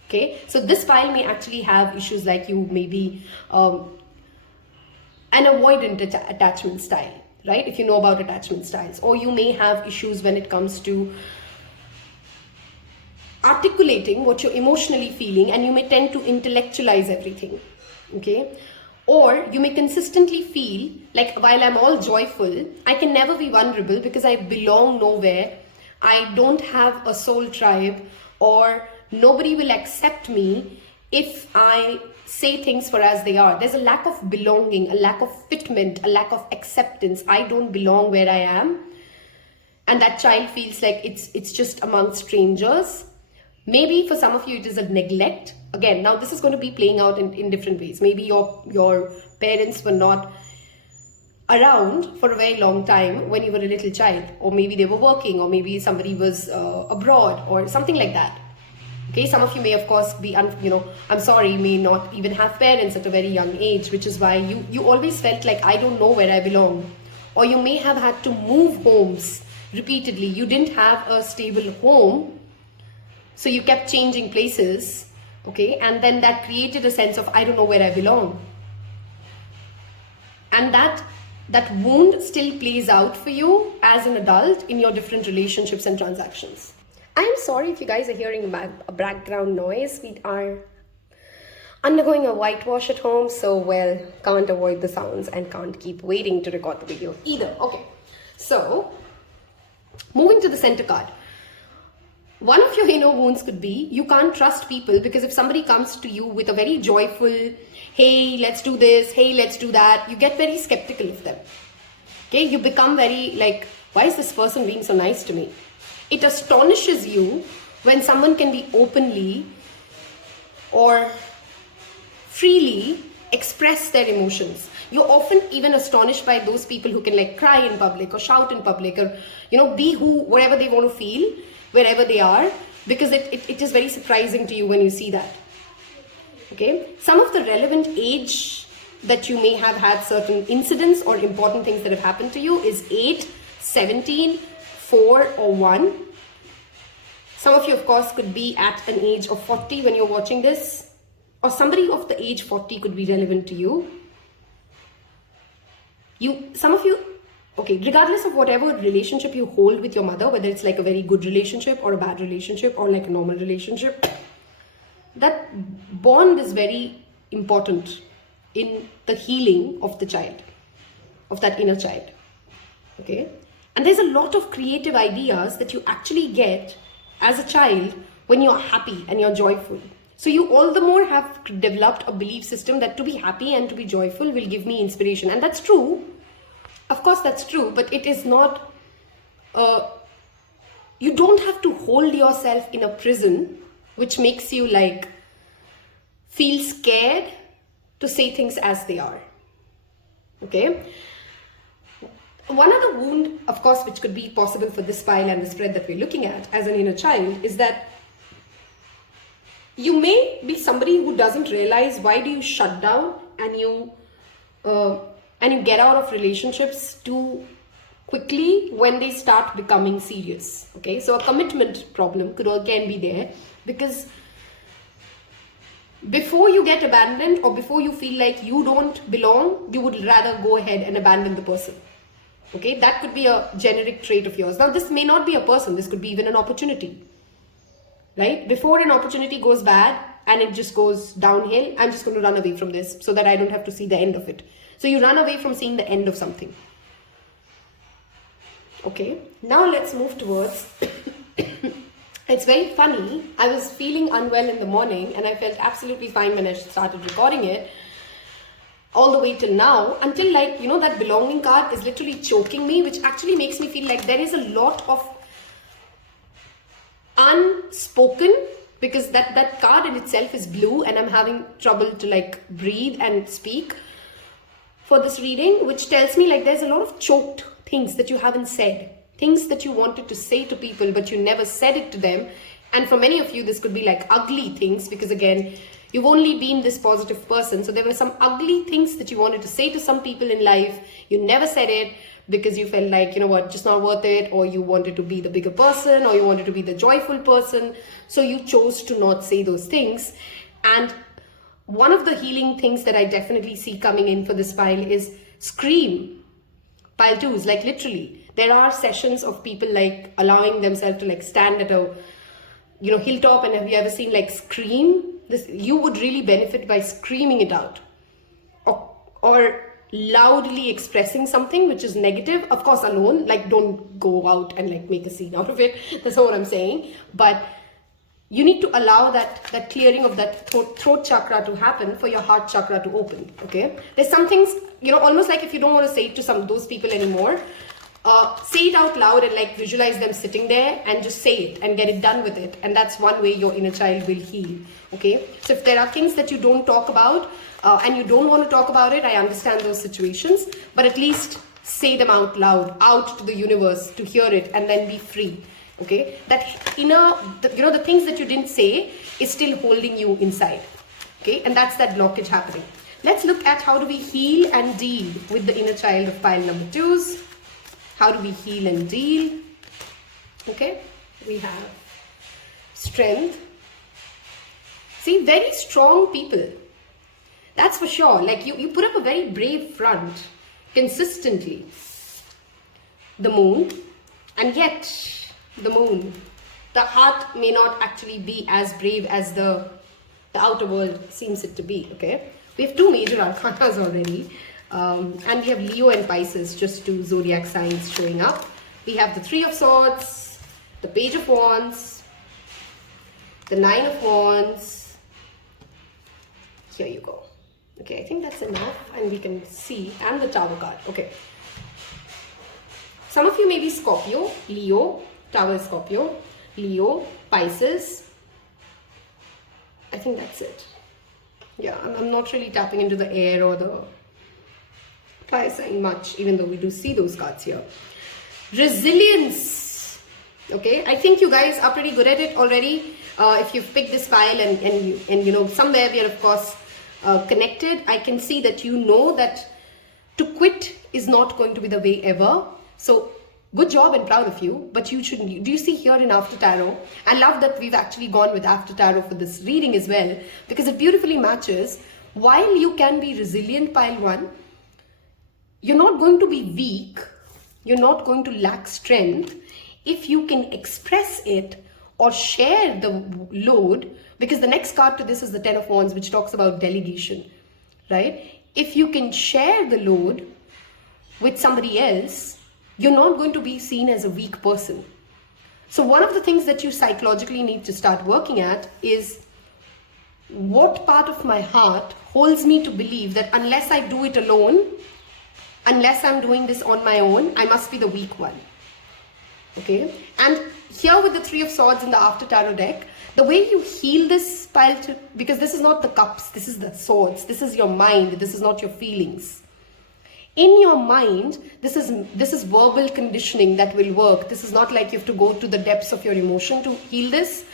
Okay, so this pile may actually have issues like you maybe, and an avoidant attachment style, right? If you know about attachment styles, or you may have issues when it comes to articulating what you're emotionally feeling, and you may tend to intellectualize everything, okay? Or you may consistently feel like, while I'm all joyful, I can never be vulnerable because I belong nowhere. I don't have a soul tribe, or nobody will accept me if I say things for as they are. There's a lack of belonging, a lack of fitment, a lack of acceptance. I don't belong where I am. And that child feels like it's just among strangers. Maybe for some of you, it is a neglect. Again, now this is going to be playing out in different ways. Maybe your parents were not around for a very long time when you were a little child, or maybe they were working, or maybe somebody was abroad or something like that. Okay, some of you may of course be, I'm sorry, may not even have parents at a very young age, which is why you always felt like, I don't know where I belong. Or you may have had to move homes repeatedly. You didn't have a stable home, so you kept changing places, okay, and then that created a sense of, I don't know where I belong. And that wound still plays out for you as an adult in your different relationships and transactions. I'm sorry if you guys are hearing a background noise. We are undergoing a whitewash at home, so well, can't avoid the sounds and can't keep waiting to record the video either. Okay, so moving to the center card. One of your inner wounds could be you can't trust people, because if somebody comes to you with a very joyful, hey, let's do this, hey, let's do that, you get very skeptical of them. Okay, you become very like, why is this person being so nice to me? It astonishes you when someone can be openly or freely express their emotions. You're often even astonished by those people who can like cry in public or shout in public, or be whatever they want to feel wherever they are, because it is very surprising to you when you see that. Okay, some of the relevant age that you may have had certain incidents or important things that have happened to you is 8, 17, 4 or 1. Some of you of course could be at an age of 40 when you're watching this, or somebody of the age 40 could be relevant to you. Some of you, okay, regardless of whatever relationship you hold with your mother, whether it's like a very good relationship or a bad relationship or like a normal relationship, that bond is very important in the healing of the child, of that inner child. Okay, and there's a lot of creative ideas that you actually get as a child when you're happy and you're joyful. So you all the more have developed a belief system that to be happy and to be joyful will give me inspiration. And that's true. Of course, that's true. But it is not, you don't have to hold yourself in a prison, which makes you like feel scared to say things as they are. Okay. One other wound, of course, which could be possible for this pile and the spread that we're looking at as an inner child, is that you may be somebody who doesn't realize why do you shut down and you get out of relationships too quickly when they start becoming serious. Okay, so a commitment problem could again be there, because before you get abandoned or before you feel like you don't belong, you would rather go ahead and abandon the person. Okay, that could be a generic trait of yours. Now, this may not be a person, this could be even an opportunity. Right? Before an opportunity goes bad and it just goes downhill, I'm just going to run away from this so that I don't have to see the end of it. So you run away from seeing the end of something. Okay, now let's move towards, it's very funny. I was feeling unwell in the morning and I felt absolutely fine when I started recording it. All the way till now, until like, that belonging card is literally choking me, which actually makes me feel like there is a lot of unspoken, because that card in itself is blue and I'm having trouble to like breathe and speak for this reading, which tells me like there's a lot of choked things that you haven't said, things that you wanted to say to people but you never said it to them. And for many of you this could be like ugly things, because again, you've only been this positive person, so there were some ugly things that you wanted to say to some people in life, you never said it because you felt like, just not worth it, or you wanted to be the bigger person, or you wanted to be the joyful person, so you chose to not say those things. And one of the healing things that I definitely see coming in for this file is scream. Pile 2s, like literally. There are sessions of people like allowing themselves to like stand at a hilltop, and have you ever seen like scream? This, you would really benefit by screaming it out. Or loudly expressing something which is negative, of course alone, like don't go out and like make a scene out of it, that's not what I'm saying, but you need to allow that clearing of that throat chakra to happen for your heart chakra to open. Okay, there's some things, almost like if you don't want to say it to those people anymore, say it out loud and like visualize them sitting there and just say it and get it done with it, and that's one way your inner child will heal. Okay, so if there are things that you don't talk about and you don't want to talk about it, I understand those situations, but at least say them out loud, out to the universe to hear it, and then be free. Okay, that inner, the things that you didn't say is still holding you inside. Okay, and that's that blockage happening. Let's look at how do we heal and deal with the inner child of pile number 2s. How do we heal and deal? Okay, we have strength. See, very strong people. That's for sure. Like you put up a very brave front consistently. The moon, and yet the moon, the heart may not actually be as brave as the outer world seems it to be. Okay, we have 2 major arcanas already. And we have Leo and Pisces, just 2 zodiac signs showing up. We have the 3 of Swords, the Page of Wands, the 9 of Wands. Here you go. Okay, I think that's enough, and we can see, and the Tower card. Okay. Some of you may be Scorpio, Leo, Tower Scorpio, Leo, Pisces. I think that's it. Yeah, I'm not really tapping into the air or the fire sign much, even though we do see those cards here. Resilience. Okay, I think you guys are pretty good at it already. If you've picked this file and somewhere we are of course connected, I can see that you know that to quit is not going to be the way ever. So good job and proud of you, but you shouldn't. Do you see here in After Tarot? I love that we've actually gone with After Tarot for this reading as well, because it beautifully matches. While you can be resilient, pile 1, you're not going to be weak, you're not going to lack strength if you can express it or share the load, because the next card to this is the 10 of Wands, which talks about delegation, right? If you can share the load with somebody else, you're not going to be seen as a weak person. So one of the things that you psychologically need to start working at is, what part of my heart holds me to believe that unless I do it alone, unless I'm doing this on my own, I must be the weak one. Okay, and here with the 3 of Swords in the After Tarot deck, the way you heal this pile, because this is not the cups, this is the swords, this is your mind, this is not your feelings. In your mind, this is verbal conditioning that will work. This is not like you have to go to the depths of your emotion to heal this.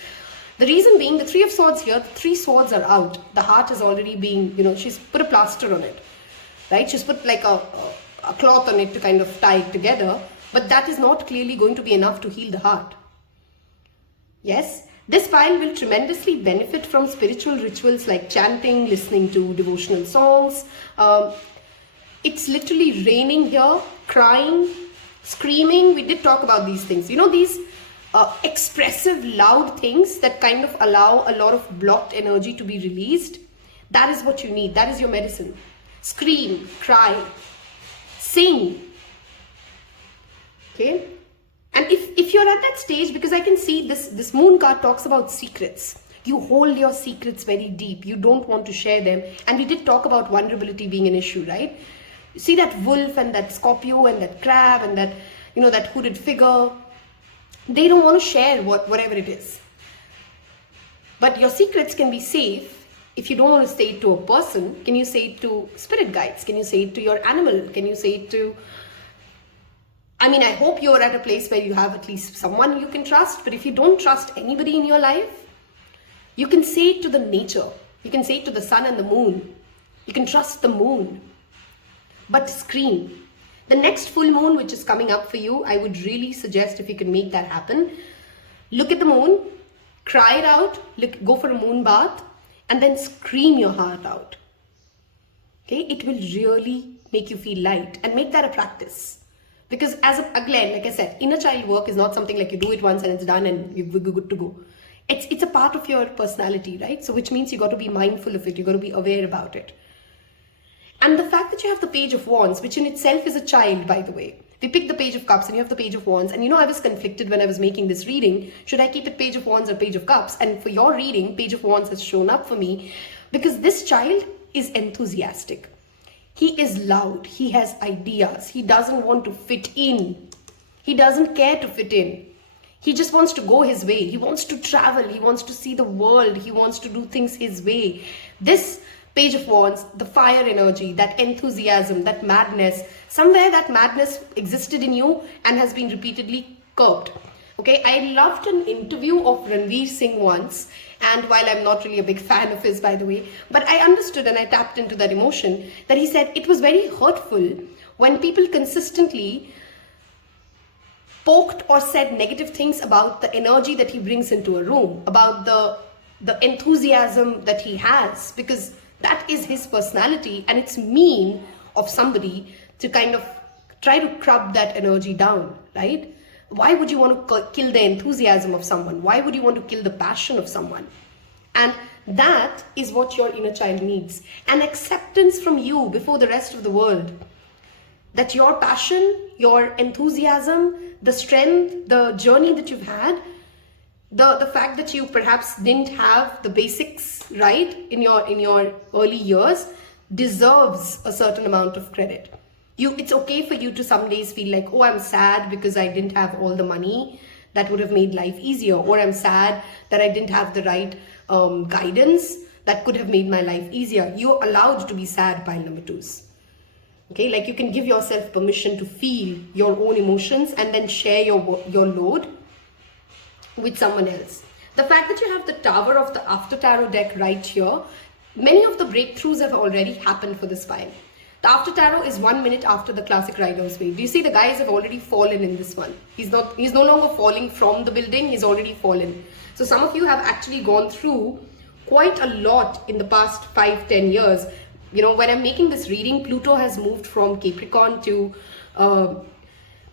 The reason being, the 3 of Swords here, the 3 swords are out. The heart is already being, she's put a plaster on it, right? She's put like a cloth on it to kind of tie it together, but that is not clearly going to be enough to heal the heart. Yes, this pile will tremendously benefit from spiritual rituals like chanting, listening to devotional songs. It's literally raining here, crying, screaming. We did talk about these things. These expressive, loud things that kind of allow a lot of blocked energy to be released. That is what you need. That is your medicine. Scream, cry, sing. Okay? And if you're at that stage, because I can see this moon card talks about secrets. You hold your secrets very deep. You don't want to share them. And we did talk about vulnerability being an issue, right? You see that wolf and that Scorpio and that crab and that, that hooded figure. They don't want to share whatever it is. But your secrets can be safe. If you don't want to say it to a person, can you say it to spirit guides? Can you say it to your animal? Can you say it to... I hope you're at a place where you have at least someone you can trust. But if you don't trust anybody in your life, you can say it to the nature. You can say it to the sun and the moon. You can trust the moon. But scream. The next full moon which is coming up for you, I would really suggest if you can make that happen, look at the moon, cry it out, go for a moon bath, and then scream your heart out. Okay, it will really make you feel light, and make that a practice. Because again, like I said, inner child work is not something like you do it once and it's done and you're good to go. It's a part of your personality, right? So which means you got to be mindful of it. You got to be aware about it. And the fact that you have the Page of Wands, which in itself is a child, by the way. We pick the Page of Cups and you have the Page of Wands. And I was conflicted when I was making this reading. Should I keep it Page of Wands or Page of Cups? And for your reading, Page of Wands has shown up for me because this child is enthusiastic. He is loud. He has ideas. He doesn't want to fit in. He doesn't care to fit in. He just wants to go his way. He wants to travel. He wants to see the world. He wants to do things his way. This Page of Wands, the fire energy, that enthusiasm, that madness, somewhere that madness existed in you and has been repeatedly curbed. Okay, I loved an interview of Ranveer Singh once, and while I'm not really a big fan of his, by the way, but I understood and I tapped into that emotion that he said it was very hurtful when people consistently poked or said negative things about the energy that he brings into a room, about the enthusiasm that he has, because that is his personality, and it's mean of somebody to kind of try to crub that energy down, right? Why would you want to kill the enthusiasm of someone? Why would you want to kill the passion of someone? And that is what your inner child needs. An acceptance from you before the rest of the world. That your passion, your enthusiasm, the strength, the journey that you've had, the fact that you perhaps didn't have the basics right in your early years deserves a certain amount of credit. It's okay for you to some days feel like, oh, I'm sad because I didn't have all the money that would have made life easier, or I'm sad that I didn't have the right guidance that could have made my life easier. You're allowed to be sad, pile number twos. Okay, like you can give yourself permission to feel your own emotions and then share your load with someone else. The fact that you have the Tower of the After Tarot deck right here, many of the breakthroughs have already happened for this pile. The After Tarot is 1 minute after the classic Rider's Way. Do you see the guys have already fallen in this one? He's no longer falling from the building, he's already fallen. So some of you have actually gone through quite a lot in the past 5-10 years. When I'm making this reading, Pluto has moved from Capricorn to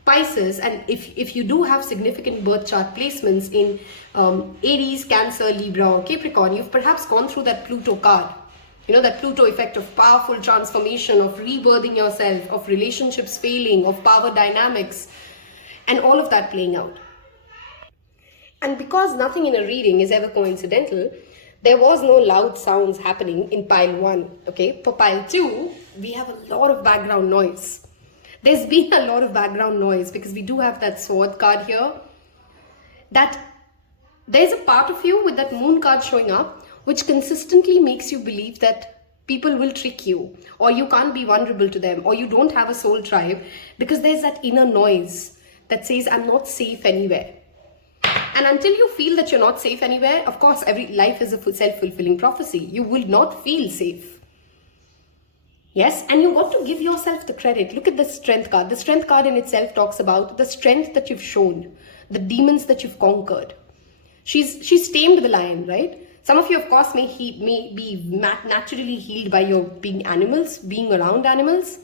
Pisces, and if you do have significant birth chart placements in Aries, Cancer, Libra or Capricorn, you've perhaps gone through that Pluto card. That Pluto effect of powerful transformation, of rebirthing yourself, of relationships failing, of power dynamics, and all of that playing out. And because nothing in a reading is ever coincidental, there was no loud sounds happening in pile 1. Okay, for pile 2, we have a lot of background noise. There's been a lot of background noise because we do have that sword card here. That there's a part of you with that moon card showing up which consistently makes you believe that people will trick you, or you can't be vulnerable to them, or you don't have a soul tribe, because there's that inner noise that says, I'm not safe anywhere. And until you feel that you're not safe anywhere, of course, every life is a self-fulfilling prophecy. You will not feel safe. Yes, and you got to give yourself the credit. Look at the Strength card. The Strength card in itself talks about the strength that you've shown, the demons that you've conquered. She's tamed the lion, right? Some of you, of course, may be naturally healed by your being around animals.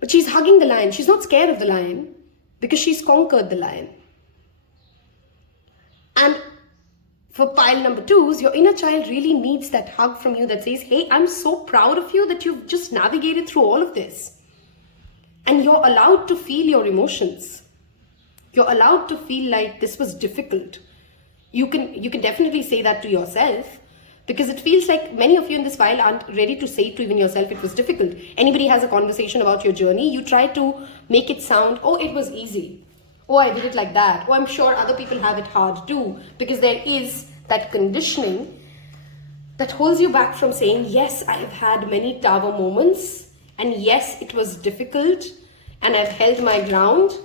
But she's hugging the lion. She's not scared of the lion because she's conquered the lion. And for pile number 2s, your inner child really needs that hug from you that says, hey, I'm so proud of you that you've just navigated through all of this. And you're allowed to feel your emotions. You're allowed to feel like this was difficult. You can definitely say that to yourself, because it feels like many of you in this file aren't ready to say to even yourself it was difficult. Anybody has a conversation about your journey, you try to make it sound, oh, it was easy. Oh, I did it like that. Oh, I'm sure other people have it hard too, because there is that conditioning that holds you back from saying, yes, I have had many tower moments, and yes, it was difficult, and I've held my ground,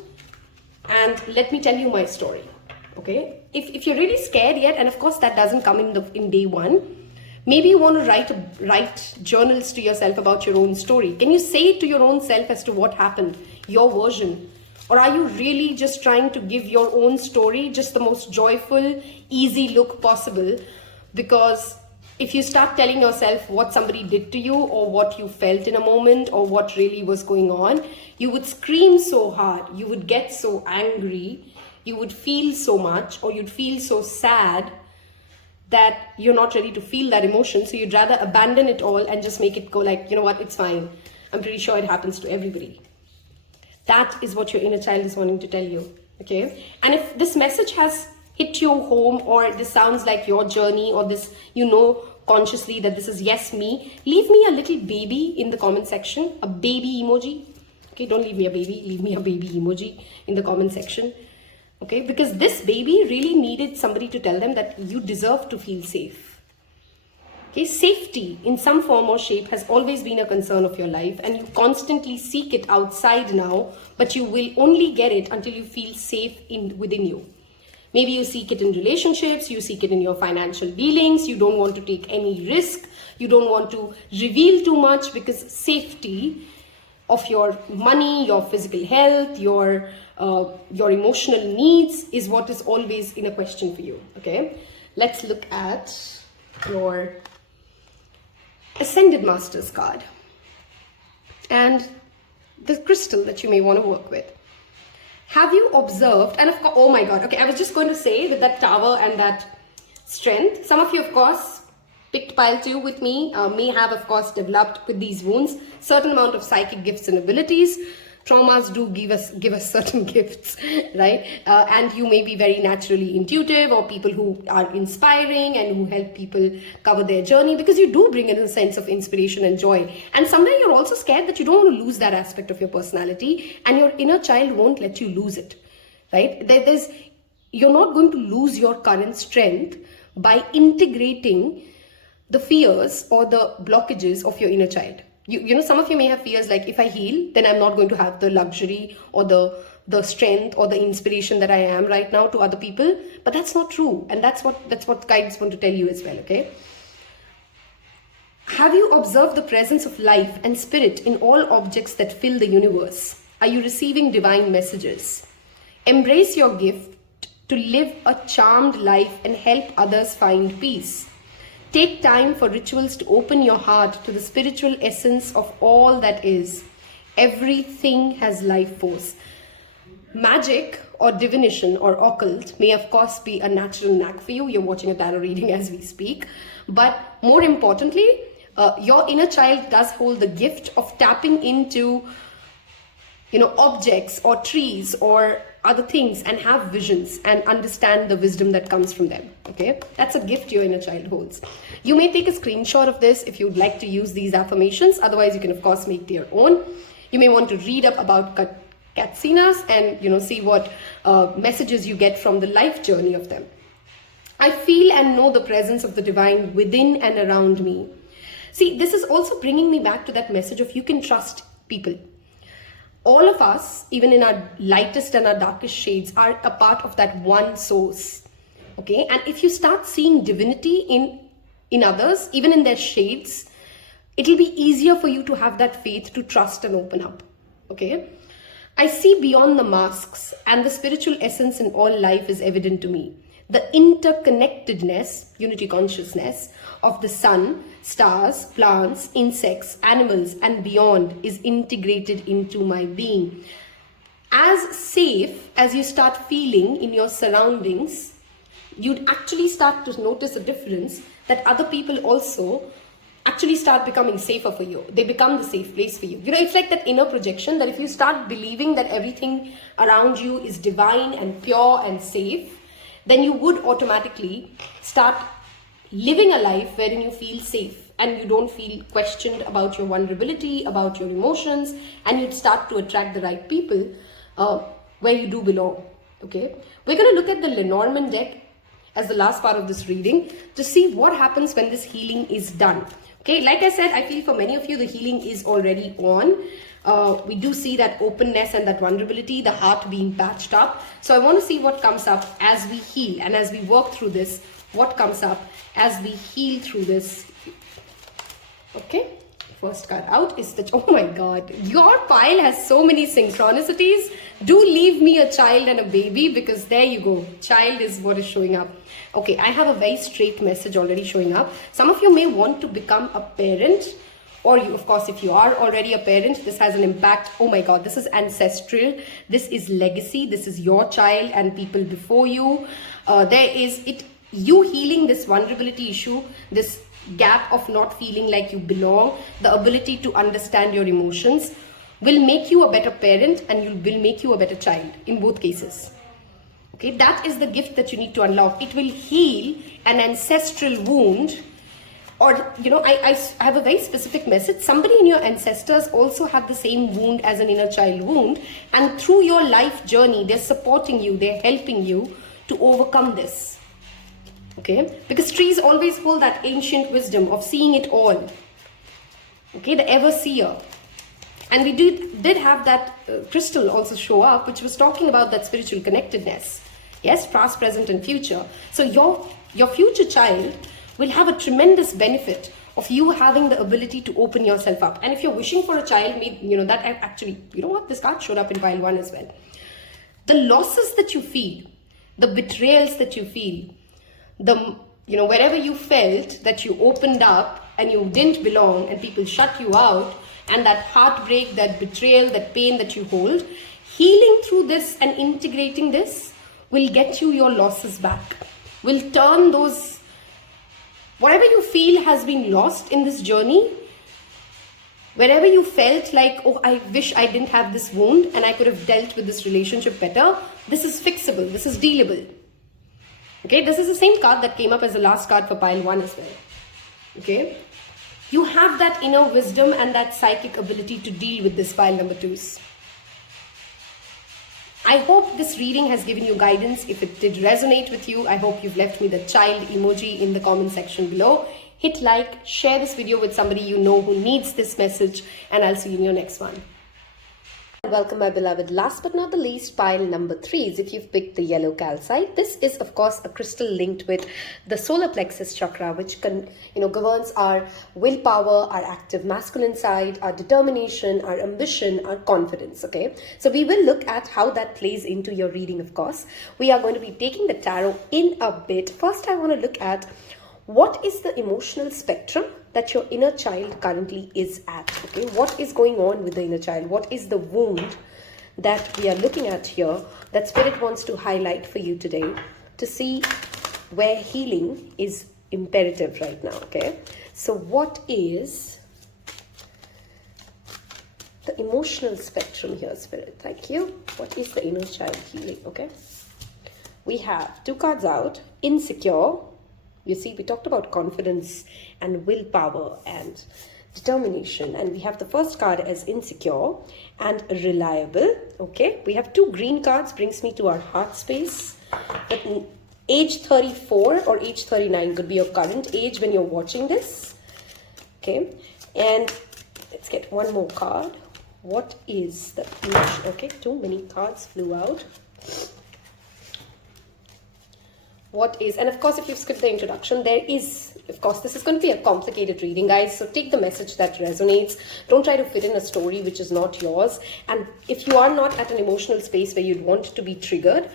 and let me tell you my story. Okay, if you're really scared yet, and of course that doesn't come in day 1, maybe you want to write journals to yourself about your own story. Can you say it to your own self as to what happened, your version? Or are you really just trying to give your own story just the most joyful, easy look possible because If you start telling yourself what somebody did to you or what you felt in a moment or what really was going on, you would scream so hard, you would get so angry, you would feel so much, or you'd feel so sad that you're not ready to feel that emotion. So you'd rather abandon it all and just make it go like, you know what, it's fine. I'm pretty sure it happens to everybody. That is what your inner child is wanting to tell you, okay? And if this message has hit you home, or this sounds like your journey, or this, you know consciously that this is yes me, leave me a little baby in the comment section, a baby emoji. Okay, don't leave me a baby, leave me a baby emoji in the comment section. Okay, because this baby really needed somebody to tell them that you deserve to feel safe. Okay, safety in some form or shape has always been a concern of your life, and you constantly seek it outside now, but you will only get it until you feel safe within you. Maybe you seek it in relationships, you seek it in your financial dealings, you don't want to take any risk, you don't want to reveal too much, because safety of your money, your physical health, your emotional needs is what is always in a question for you, okay? Let's look at your Ascended Masters card and the crystal that you may want to work with. Have you observed, and of course, oh my God, okay, I was just going to say with that tower and that strength, some of you, of course, picked pile 2 with me, may have, of course, developed with these wounds certain amount of psychic gifts and abilities. Traumas do give us certain gifts, right? And you may be very naturally intuitive, or people who are inspiring and who help people cover their journey, because you do bring in a sense of inspiration and joy. And somewhere you're also scared that you don't want to lose that aspect of your personality, and your inner child won't let you lose it, right? You're not going to lose your current strength by integrating the fears or the blockages of your inner child. You know, some of you may have fears like, if I heal, then I'm not going to have the luxury or the strength or the inspiration that I am right now to other people. But that's not true. And that's what guides want to tell you as well, okay? Have you observed the presence of life and spirit in all objects that fill the universe? Are you receiving divine messages? Embrace your gift to live a charmed life and help others find peace. Take time for rituals to open your heart to the spiritual essence of all that is. Everything has life force. Magic or divination or occult may of course be a natural knack for you. You're watching a tarot reading as we speak. But more importantly, your inner child does hold the gift of tapping into, you know, objects or trees or other things and have visions and understand the wisdom that comes from them, okay? That's a gift your inner child holds. You may take a screenshot of this if you'd like to use these affirmations. Otherwise, you can, of course, make your own. You may want to read up about Katsinas and, you know, see what messages you get from the life journey of them. I feel and know the presence of the divine within and around me. See, this is also bringing me back to that message of you can trust people. All of us, even in our lightest and our darkest shades, are a part of that one source, okay? And if you start seeing divinity in others, even in their shades, it'll be easier for you to have that faith to trust and open up, okay? I see beyond the masks, and the spiritual essence in all life is evident to me. The interconnectedness, unity consciousness of the sun, stars, plants, insects, animals, and beyond is integrated into my being. As safe as you start feeling in your surroundings, you'd actually start to notice a difference that other people also actually start becoming safer for you. They become the safe place for you. You know, it's like that inner projection that if you start believing that everything around you is divine and pure and safe, then you would automatically start living a life wherein you feel safe and you don't feel questioned about your vulnerability, about your emotions, and you'd start to attract the right people where you do belong, okay? We're going to look at the Lenormand deck as the last part of this reading to see what happens when this healing is done. Okay, like I said, I feel for many of you, the healing is already on. We do see that openness and that vulnerability, the heart being patched up. So I want to see what comes up as we heal and as we work through this, what comes up as we heal through this. Okay, First card out is the, oh my god, your pile has so many synchronicities. Do leave me a child and a baby, because there you go, child is what is showing up. Okay, I have a very straight message already showing up. Some of you may want to become a parent, or you, of course, if you are already a parent, this has an impact. Oh my god, this is ancestral, this is legacy, this is your child and people before you. There is you healing this vulnerability issue, this gap of not feeling like you belong, the ability to understand your emotions will make you a better parent, and will make you a better child in both cases. Okay, that is the gift that you need to unlock. It will heal an ancestral wound, or I have a very specific message. Somebody in your ancestors also had the same wound as an inner child wound, and through your life journey they're supporting you, they're helping you to overcome this. Okay, because trees always hold that ancient wisdom of seeing it all. Okay, the ever seer. And we did have that crystal also show up, which was talking about that spiritual connectedness. Yes, past, present and future. So your future child will have a tremendous benefit of you having the ability to open yourself up. And if you're wishing for a child, that actually, this card showed up in pile 1 as well. The losses that you feel, the betrayals that you feel, wherever you felt that you opened up and you didn't belong and people shut you out, and that heartbreak, that betrayal, that pain that you hold, healing through this and integrating this will get you your losses back, will turn those, whatever you feel has been lost in this journey, wherever you felt like, oh, I wish I didn't have this wound and I could have dealt with this relationship better, this is fixable, this is dealable. Okay, this is the same card that came up as the last card for pile 1 as well. Okay, you have that inner wisdom and that psychic ability to deal with this pile number 2s. I hope this reading has given you guidance. If it did resonate with you, I hope you've left me the child emoji in the comment section below. Hit like, share this video with somebody you know who needs this message, and I'll see you in your next one. Welcome, my beloved. Last but not the least, pile number 3s. If you've picked the yellow calcite, this is of course a crystal linked with the solar plexus chakra, which governs our willpower, our active masculine side, our determination, our ambition, our confidence. Okay, so we will look at how that plays into your reading. Of course, we are going to be taking the tarot in a bit. First, I want to look at what is the emotional spectrum that your inner child currently is at. Okay, what is going on with the inner child? What is the wound that we are looking at here that Spirit wants to highlight for you today to see where healing is imperative right now? Okay, so what is the emotional spectrum here, Spirit? Thank you. What is the inner child healing? Okay, we have 2 cards out. Insecure. You see, we talked about confidence and willpower and determination, and we have the first card as insecure and reliable. Okay, we have 2 green cards, brings me to our heart space. At age 34 or age 39 could be your current age when you're watching this. Okay, and let's get one more card. What is the emotion? Okay, too many cards flew out. What is, and of course, if you've skipped the introduction, there is, of course, this is going to be a complicated reading, guys. So take the message that resonates. Don't try to fit in a story which is not yours. And if you are not at an emotional space where you'd want to be triggered,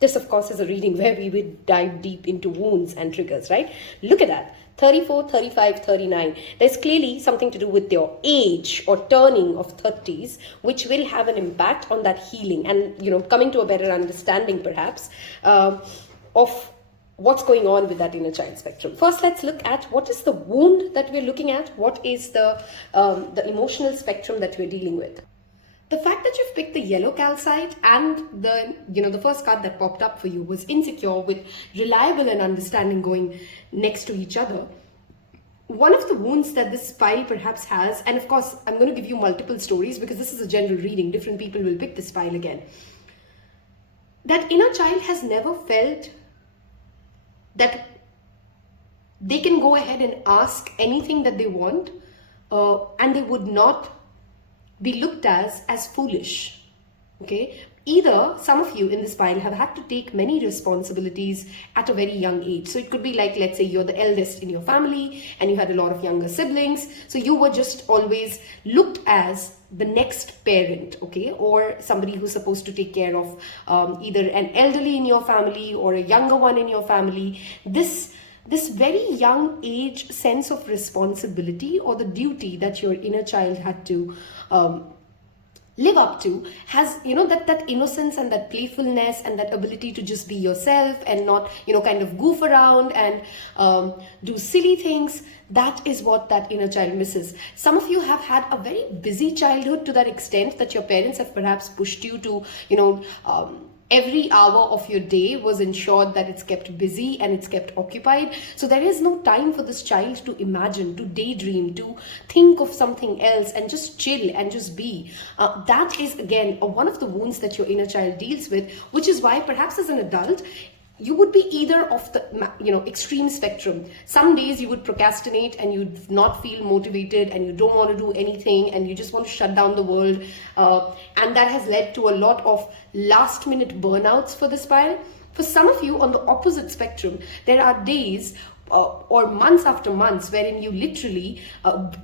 this, of course, is a reading where we would dive deep into wounds and triggers, right? Look at that. 34, 35, 39. There's clearly something to do with your age or turning of 30s, which will have an impact on that healing and, coming to a better understanding, perhaps, of what's going on with that inner child spectrum. First, let's look at what is the wound that we're looking at. What is the emotional spectrum that we're dealing with? The fact that you've picked the yellow calcite and the first card that popped up for you was insecure with reliable and understanding going next to each other. One of the wounds that this pile perhaps has, and of course, I'm going to give you multiple stories because this is a general reading. Different people will pick this pile again. That inner child has never felt that they can go ahead and ask anything that they want and they would not be looked as foolish. Okay, Either some of you in this pile have had to take many responsibilities at a very young age. So it could be like, let's say you're the eldest in your family and you had a lot of younger siblings. So you were just always looked as the next parent, okay, or somebody who's supposed to take care of either an elderly in your family or a younger one in your family. This very young age sense of responsibility or the duty that your inner child had to live up to has, that innocence and that playfulness and that ability to just be yourself and not, kind of goof around and do silly things. That is what that inner child misses. Some of you have had a very busy childhood to that extent that your parents have perhaps pushed you to, every hour of your day was ensured that it's kept busy and it's kept occupied. So there is no time for this child to imagine, to daydream, to think of something else and just chill and just be. That is again one of the wounds that your inner child deals with, which is why perhaps as an adult, you would be either of the extreme spectrum. Some days you would procrastinate and you'd not feel motivated and you don't want to do anything and you just want to shut down the world, and that has led to a lot of last minute burnouts for this pile. For some of you on the opposite spectrum, there are days or months after months wherein you literally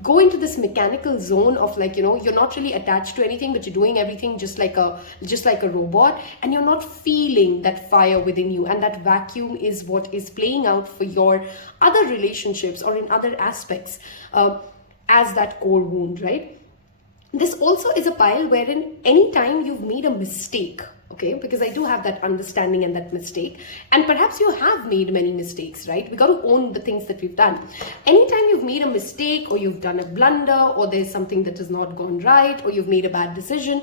go into this mechanical zone of you're not really attached to anything, but you're doing everything just like a robot, and you're not feeling that fire within you, and that vacuum is what is playing out for your other relationships or in other aspects as that core wound, right? This also is a pile wherein anytime you've made a mistake, okay, because I do have that understanding and that mistake, and perhaps you have made many mistakes, right? We got to own the things that we've done. Anytime you've made a mistake or you've done a blunder or there's something that has not gone right or you've made a bad decision,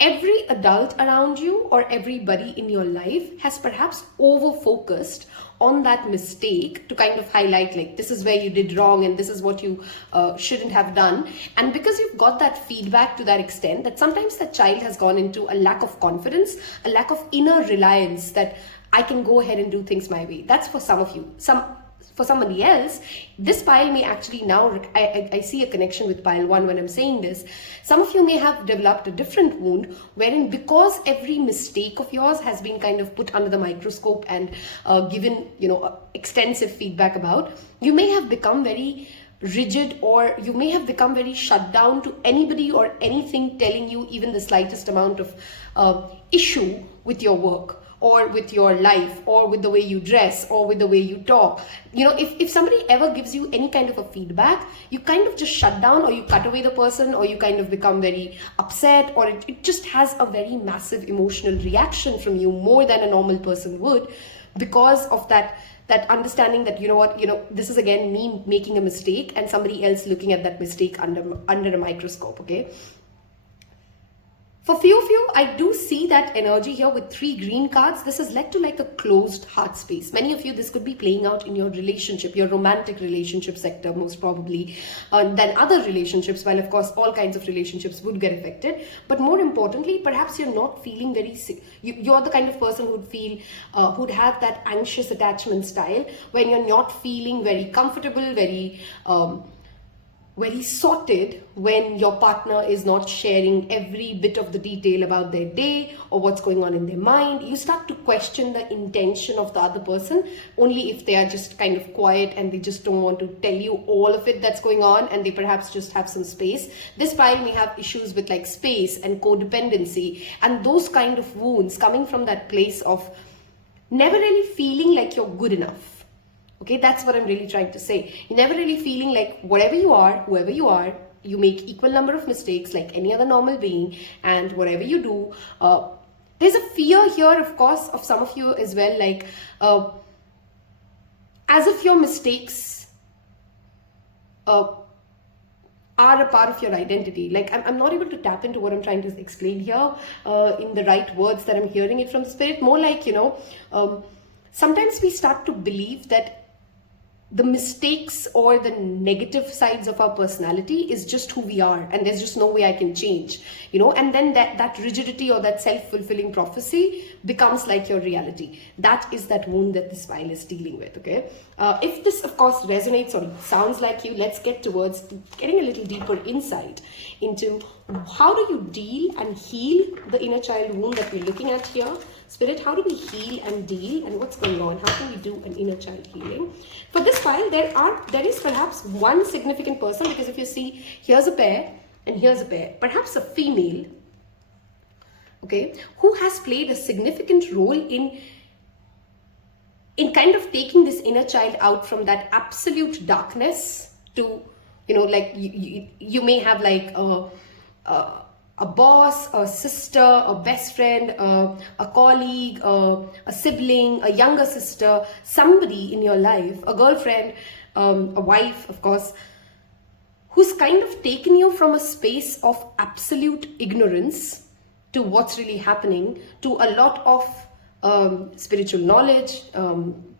every adult around you or everybody in your life has perhaps over-focused on that mistake to kind of highlight this is where you did wrong and this is what you shouldn't have done. And because you've got that feedback to that extent, that sometimes that child has gone into a lack of confidence, a lack of inner reliance that I can go ahead and do things my way. That's for some of you. For somebody else, this pile may actually now, I see a connection with pile 1 when I'm saying this. Some of you may have developed a different wound wherein because every mistake of yours has been kind of put under the microscope and given, extensive feedback about, you may have become very rigid, or you may have become very shut down to anybody or anything telling you even the slightest amount of issue with your work, or with your life, or with the way you dress, or with the way you talk. If somebody ever gives you any kind of a feedback, you kind of just shut down, or you cut away the person, or you kind of become very upset, or it just has a very massive emotional reaction from you, more than a normal person would, because of that understanding that, this is again me making a mistake and somebody else looking at that mistake under a microscope, okay? For few of you, I do see that energy here with 3 green cards. This has led to a closed heart space. Many of you, this could be playing out in your relationship, your romantic relationship sector most probably, than other relationships, while of course all kinds of relationships would get affected. But more importantly, perhaps you're not feeling very sick. You're the kind of person who'd have that anxious attachment style when you're not feeling very comfortable, very sorted when your partner is not sharing every bit of the detail about their day or what's going on in their mind. You start to question the intention of the other person only if they are just kind of quiet and they just don't want to tell you all of it that's going on, and they perhaps just have some space. This pile may have issues with space and codependency and those kind of wounds coming from that place of never really feeling like you're good enough. Okay, that's what I'm really trying to say. You're never really feeling like whatever you are, whoever you are, you make equal number of mistakes like any other normal being, and whatever you do, there's a fear here, of course, of some of you as well, as if your mistakes are a part of your identity. I'm not able to tap into what I'm trying to explain here in the right words that I'm hearing it from the spirit. More sometimes we start to believe that the mistakes or the negative sides of our personality is just who we are, and there's just no way I can change, and then that rigidity or that self-fulfilling prophecy becomes like your reality. That is that wound that this file is dealing with, okay? If this, of course, resonates or sounds like you, let's get towards getting a little deeper insight into How do you deal and heal the inner child wound that we're looking at here? Spirit, how do we heal and deal, and what's going on? How can we do an inner child healing? For this file, there is perhaps one significant person, because if you see, here's a pair and here's a pair, perhaps a female, okay, who has played a significant role in kind of taking this inner child out from that absolute darkness to, you know, like you may have like a boss, a sister, a best friend, a colleague, a sibling, a younger sister, somebody in your life, a girlfriend, a wife, of course, who's kind of taken you from a space of absolute ignorance to what's really happening, to a lot of spiritual knowledge,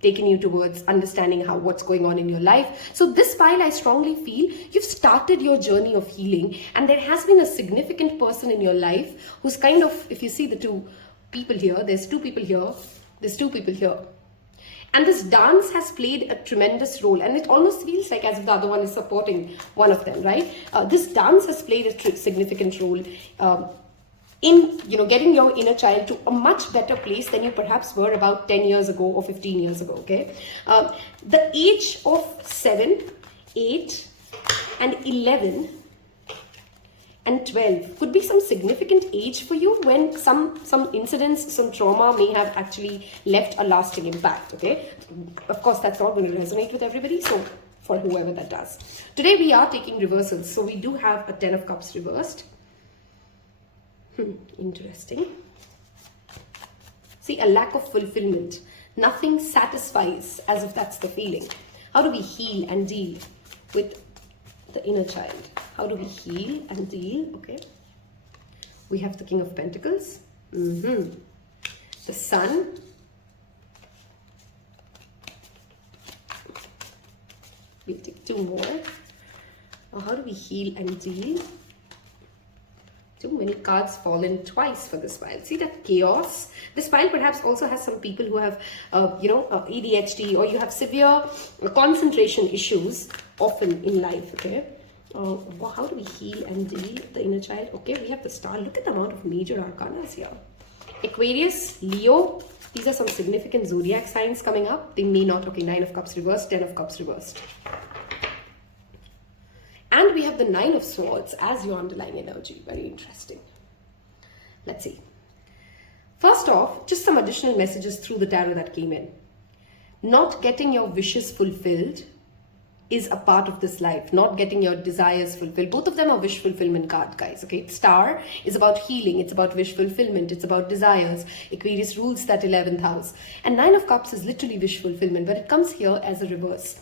taking you towards understanding what's going on in your life. So this file, I strongly feel you've started your journey of healing, and there has been a significant person in your life who's kind of, if you see the two people here, there's two people here, there's two people here. And this dance has played a tremendous role, and it almost feels like as if the other one is supporting one of them, right? This dance has played a significant role in, you know, getting your inner child to a much better place than you perhaps were about 10 years ago or 15 years ago, okay? The age of 7, 8, and 11 and 12 could be some significant age for you when some incidents, some trauma may have actually left a lasting impact, okay? Of course, that's not going to resonate with everybody, so for whoever that does. Today we are taking reversals, so we do have a 10 of Cups reversed. Interesting. See, a lack of fulfillment. Nothing satisfies, as if that's the feeling. How do we heal and deal with the inner child? How do we heal and deal? Okay. We have the King of Pentacles. The Sun. We'll take two more. How do we heal and deal? Too many cards fallen twice for this file. See that chaos? This file perhaps also has some people who have, ADHD, or you have severe concentration issues often in life, okay? How do we heal and deal the inner child? Okay, we have the Star. Look at the amount of major arcanas here. Aquarius, Leo. These are some significant zodiac signs coming up. They may not. Okay, 9 of Cups reversed, 10 of Cups reversed. And we have the 9 of Swords as your underlying energy. Very interesting. Let's see. First off, just some additional messages through the tarot that came in. Not getting your wishes fulfilled is a part of this life. Not getting your desires fulfilled. Both of them are wish fulfillment card, guys. Okay, Star is about healing. It's about wish fulfillment. It's about desires. Aquarius rules that 11th house. And 9 of Cups is literally wish fulfillment, but it comes here as a reverse.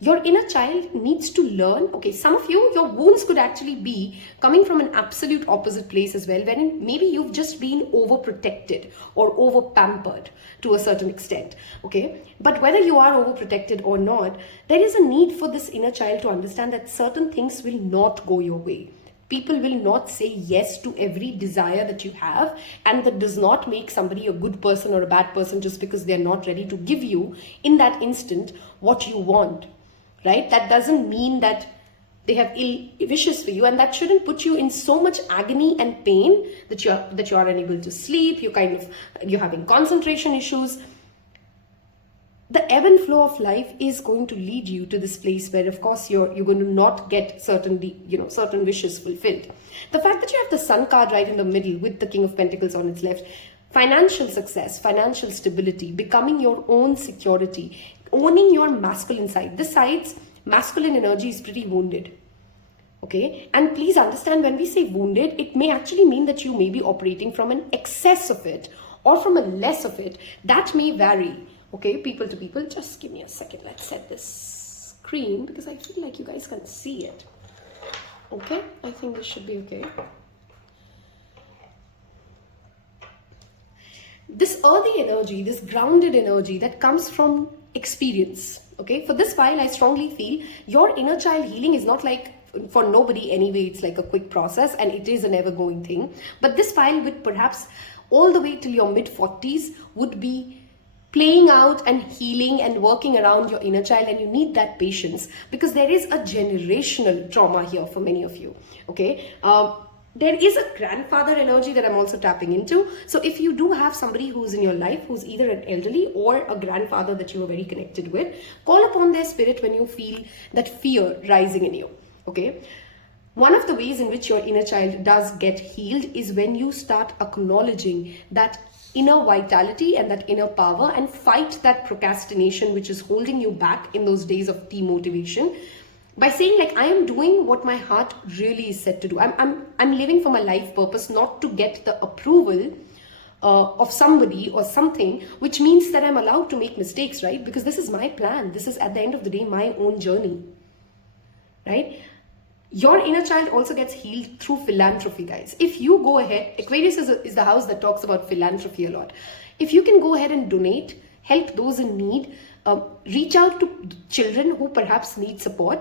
Your inner child needs to learn. Okay, some of you, your wounds could actually be coming from an absolute opposite place as well, wherein maybe you've just been overprotected or over-pampered to a certain extent, okay? But whether you are overprotected or not, there is a need for this inner child to understand that certain things will not go your way. People will not say yes to every desire that you have, and that does not make somebody a good person or a bad person just because they're not ready to give you in that instant what you want. Right? That doesn't mean that they have ill wishes for you, and that shouldn't put you in so much agony and pain that you are unable to sleep. You're having concentration issues. The ebb and flow of life is going to lead you to this place where, of course, you're going to not get certain wishes fulfilled. The fact that you have the Sun card right in the middle with the King of Pentacles on its left, financial success, financial stability, becoming your own security, owning your masculine side. This side's masculine energy is pretty wounded. Okay, and please understand, when we say wounded, it may actually mean that you may be operating from an excess of it or from a less of it. That may vary. Okay, people to people. Just give me a second. Let's set this screen because I feel like you guys can see it. Okay, I think this should be okay. This earthy energy, this grounded energy that comes from experience. Okay, for this file, I strongly feel your inner child healing is not like for nobody anyway. It's like a quick process, and it is an ever-going thing. But this file, with perhaps all the way till your mid-40s, would be playing out and healing and working around your inner child, and you need that patience because there is a generational trauma here for many of you. Okay, there is a grandfather energy that I'm also tapping into. So if you do have somebody who's in your life who's either an elderly or a grandfather that you are very connected with, call upon their spirit when you feel that fear rising in you. Okay, one of the ways in which your inner child does get healed is when you start acknowledging that inner vitality and that inner power and fight that procrastination which is holding you back in those days of demotivation, by saying like, I am doing what my heart really is set to do. I'm living for my life purpose, not to get the approval of somebody or something, which means that I'm allowed to make mistakes, right? Because this is my plan. This is at the end of the day my own journey, right? Your inner child also gets healed through philanthropy, guys. If you go ahead, Aquarius is the house that talks about philanthropy a lot. If you can go ahead and donate, help those in need, reach out to children who perhaps need support,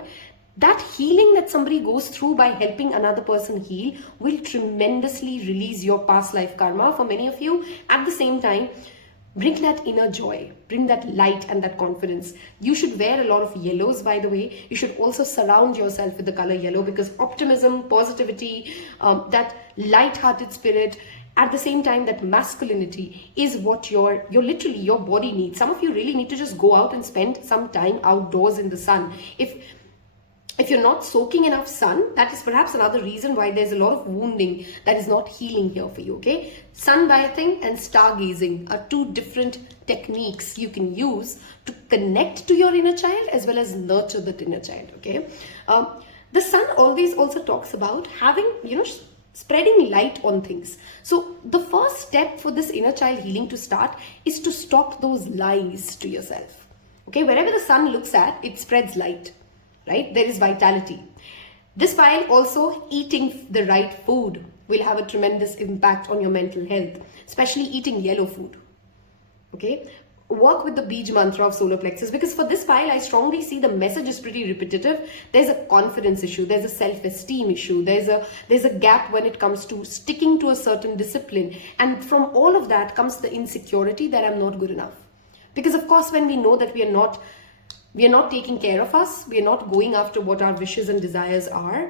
that healing that somebody goes through by helping another person heal will tremendously release your past life karma for many of you. At the same time, bring that inner joy, bring that light and that confidence. You should wear a lot of yellows, by the way. You should also surround yourself with the color yellow, because optimism, positivity, that light-hearted spirit, at the same time that masculinity is what your literally your body needs. Some of you really need to just go out and spend some time outdoors in the sun. If you're not soaking enough sun, that is perhaps another reason why there's a lot of wounding that is not healing here for you, okay? Sun bathing and stargazing are two different techniques you can use to connect to your inner child as well as nurture that inner child, okay? The sun always also talks about having, spreading light on things. So the first step for this inner child healing to start is to stop those lies to yourself, okay? Wherever the sun looks at, it spreads light. Right? There is vitality. This while also eating the right food will have a tremendous impact on your mental health, especially eating yellow food. Okay? Work with the Bij mantra of solar plexus, because for this while I strongly see the message is pretty repetitive. There's a confidence issue, there's a self-esteem issue, there's a gap when it comes to sticking to a certain discipline, and from all of that comes the insecurity that I'm not good enough. Because of course when we know that we are not taking care of us, we are not going after what our wishes and desires are,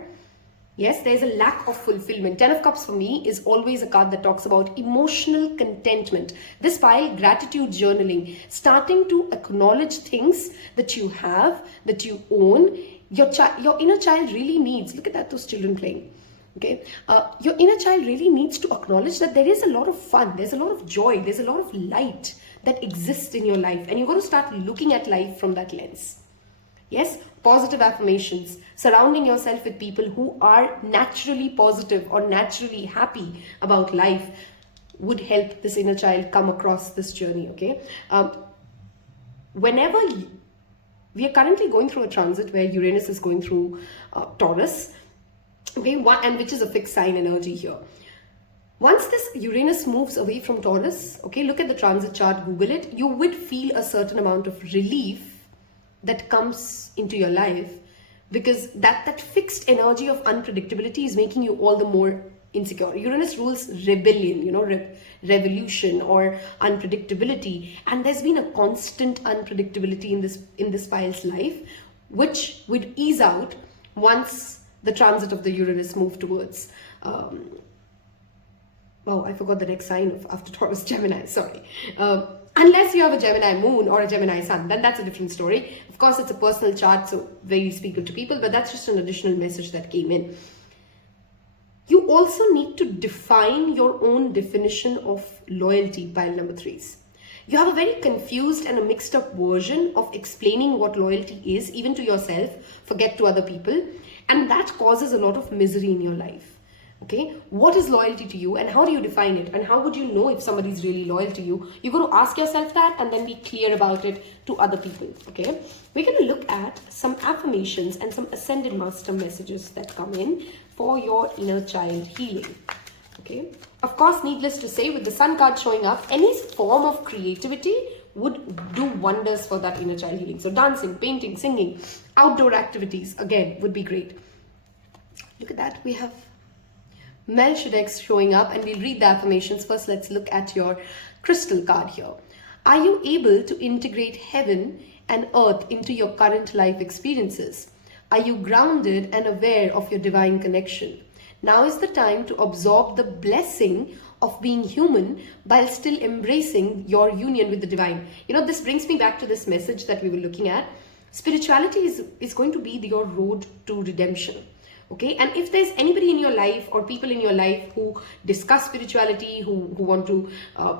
yes, there's a lack of fulfillment. 10 of Cups for me is always a card that talks about emotional contentment. This pile, gratitude journaling, starting to acknowledge things that you have, that you own. Your inner child really needs, look at that, those children playing. Okay, your inner child really needs to acknowledge that there is a lot of fun, there's a lot of joy, there's a lot of light that exists in your life, and you're going to start looking at life from that lens. Yes, positive affirmations, surrounding yourself with people who are naturally positive or naturally happy about life would help this inner child come across this journey, okay? Whenever we are currently going through a transit where Uranus is going through Taurus, okay, and which is a fixed sign energy here. Once this Uranus moves away from Taurus, okay, look at the transit chart, Google it, you would feel a certain amount of relief that comes into your life, because that fixed energy of unpredictability is making you all the more insecure. Uranus rules rebellion, revolution or unpredictability, and there's been a constant unpredictability in this file's life, which would ease out once the transit of the Uranus moved towards I forgot the next sign after Taurus, Gemini, sorry. Unless you have a Gemini moon or a Gemini sun, then that's a different story. Of course, it's a personal chart, so very speaking to people, but that's just an additional message that came in. You also need to define your own definition of loyalty, pile number 3s. You have a very confused and a mixed up version of explaining what loyalty is, even to yourself, forget to other people, and that causes a lot of misery in your life. Okay, what is loyalty to you and how do you define it, and how would you know if somebody is really loyal to you? You're going to ask yourself that and then be clear about it to other people. Okay, we're going to look at some affirmations and some ascended master messages that come in for your inner child healing. Okay, of course, needless to say, with the sun card showing up, any form of creativity would do wonders for that inner child healing. So dancing, painting, singing, outdoor activities again would be great. Look at that, we have Melchizedek showing up, and we'll read the affirmations. First, let's look at your crystal card here. Are you able to integrate heaven and earth into your current life experiences? Are you grounded and aware of your divine connection? Now is the time to absorb the blessing of being human while still embracing your union with the divine. This brings me back to this message that we were looking at. Spirituality is going to be your road to redemption. Okay, and if there's anybody in your life or people in your life who discuss spirituality, who want to,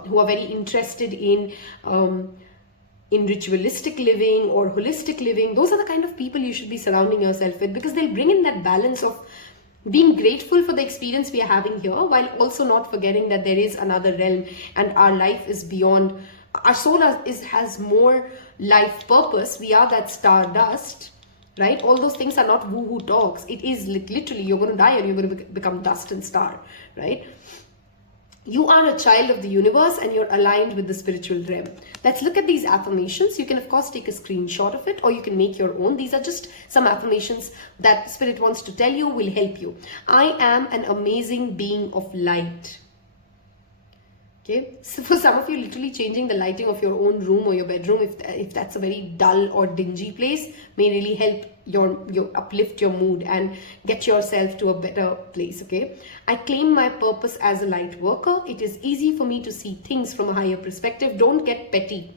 who are very interested in ritualistic living or holistic living, those are the kind of people you should be surrounding yourself with, because they'll bring in that balance of being grateful for the experience we are having here, while also not forgetting that there is another realm and our life is beyond. Our soul has more life purpose. We are that stardust, right? All those things are not woo-woo talks. It is literally, you're going to die or you're going to become dust and star, right? You are a child of the universe and you're aligned with the spiritual realm. Let's look at these affirmations. You can of course take a screenshot of it, or you can make your own. These are just some affirmations that Spirit wants to tell you will help you. I am an amazing being of light. Okay, so for some of you, literally changing the lighting of your own room or your bedroom, if that's a very dull or dingy place, may really help your uplift your mood and get yourself to a better place. Okay, I claim my purpose as a light worker. It is easy for me to see things from a higher perspective. Don't get petty.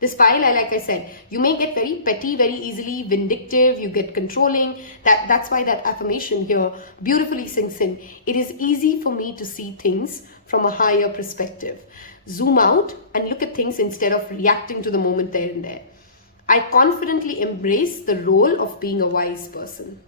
This file, like I said, you may get very petty, very easily vindictive, you get controlling. That's why that affirmation here beautifully sinks in. It is easy for me to see things from a higher perspective. Zoom out and look at things instead of reacting to the moment there and there. I confidently embrace the role of being a wise person.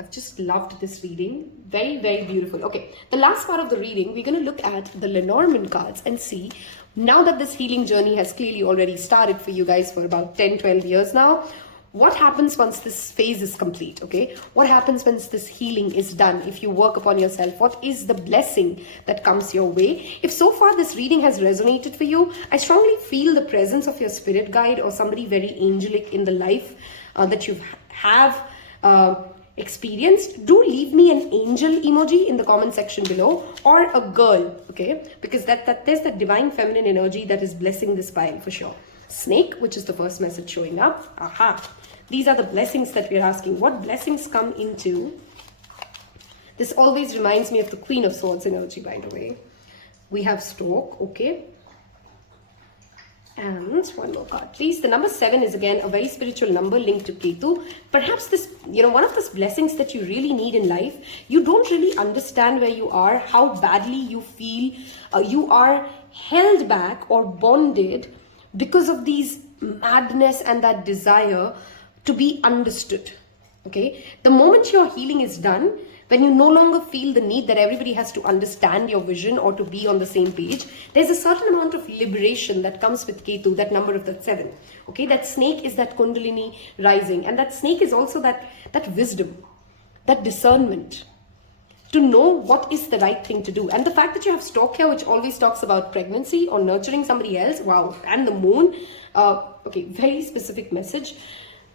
I've just loved this reading. Very, very beautiful. Okay, the last part of the reading, we're going to look at the Lenormand cards and see, now that this healing journey has clearly already started for you guys for about 10, 12 years now, what happens once this phase is complete, okay? What happens once this healing is done? If you work upon yourself, what is the blessing that comes your way? If so far this reading has resonated for you, I strongly feel the presence of your spirit guide or somebody very angelic in the life that you have experienced. Do leave me an angel emoji in the comment section below, or a girl, okay? Because that there's that divine feminine energy that is blessing this pile for sure. Snake, which is the first message showing up. Aha. These are the blessings that we're asking. What blessings come into? This always reminds me of the Queen of Swords energy, by the way. We have Stork, okay? And one more card, please. The number 7 is again a very spiritual number linked to Ketu. Perhaps this, one of those blessings that you really need in life. You don't really understand where you are, how badly you feel. You are held back or bonded because of these madness and that desire to be understood. Okay, the moment your healing is done, when you no longer feel the need that everybody has to understand your vision or to be on the same page, there's a certain amount of liberation that comes with Ketu, that number of that 7. Okay, that snake is that Kundalini rising, and that snake is also that wisdom, that discernment, to know what is the right thing to do. And the fact that you have Stork here, which always talks about pregnancy or nurturing somebody else, wow, and the moon, okay, very specific message.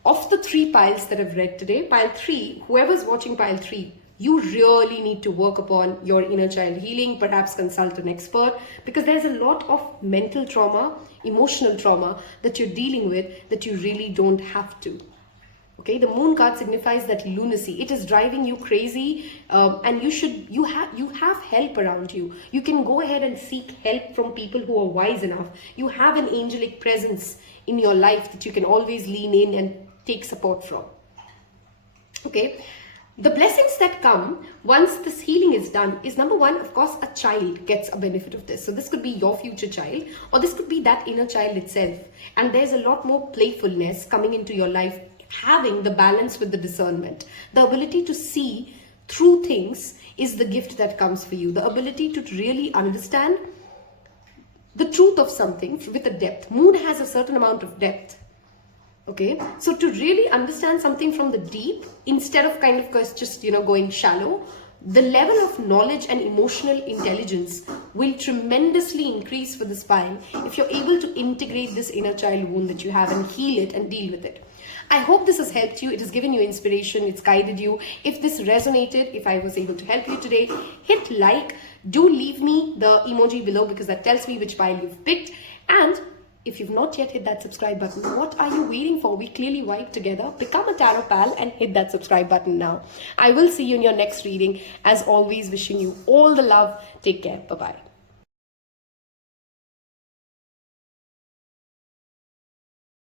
Of the 3 piles that I've read today, pile 3, whoever's watching pile 3, you really need to work upon your inner child healing, perhaps consult an expert, because there's a lot of mental trauma, emotional trauma that you're dealing with that you really don't have to. Okay, the moon card signifies that lunacy. It is driving you crazy, and you have help around you. You can go ahead and seek help from people who are wise enough. You have an angelic presence in your life that you can always lean in and take support from. Okay, the blessings that come once this healing is done is, number 1, of course, a child gets a benefit of this. So this could be your future child, or this could be that inner child itself. And there's a lot more playfulness coming into your life, having the balance with the discernment. The ability to see through things is the gift that comes for you. The ability to really understand the truth of something with a depth. Moon has a certain amount of depth. Okay, so to really understand something from the deep, instead of kind of just, going shallow, the level of knowledge and emotional intelligence will tremendously increase for the spine if you're able to integrate this inner child wound that you have and heal it and deal with it. I hope this has helped you. It has given you inspiration. It's guided you. If this resonated, if I was able to help you today, hit like. Do leave me the emoji below, because that tells me which pile you've picked. And If you've not yet hit that subscribe button, what are you waiting for? We clearly vibe together. Become a tarot pal and hit that subscribe button now. I will see you in your next reading. As always, wishing you all the love. Take care. Bye-bye.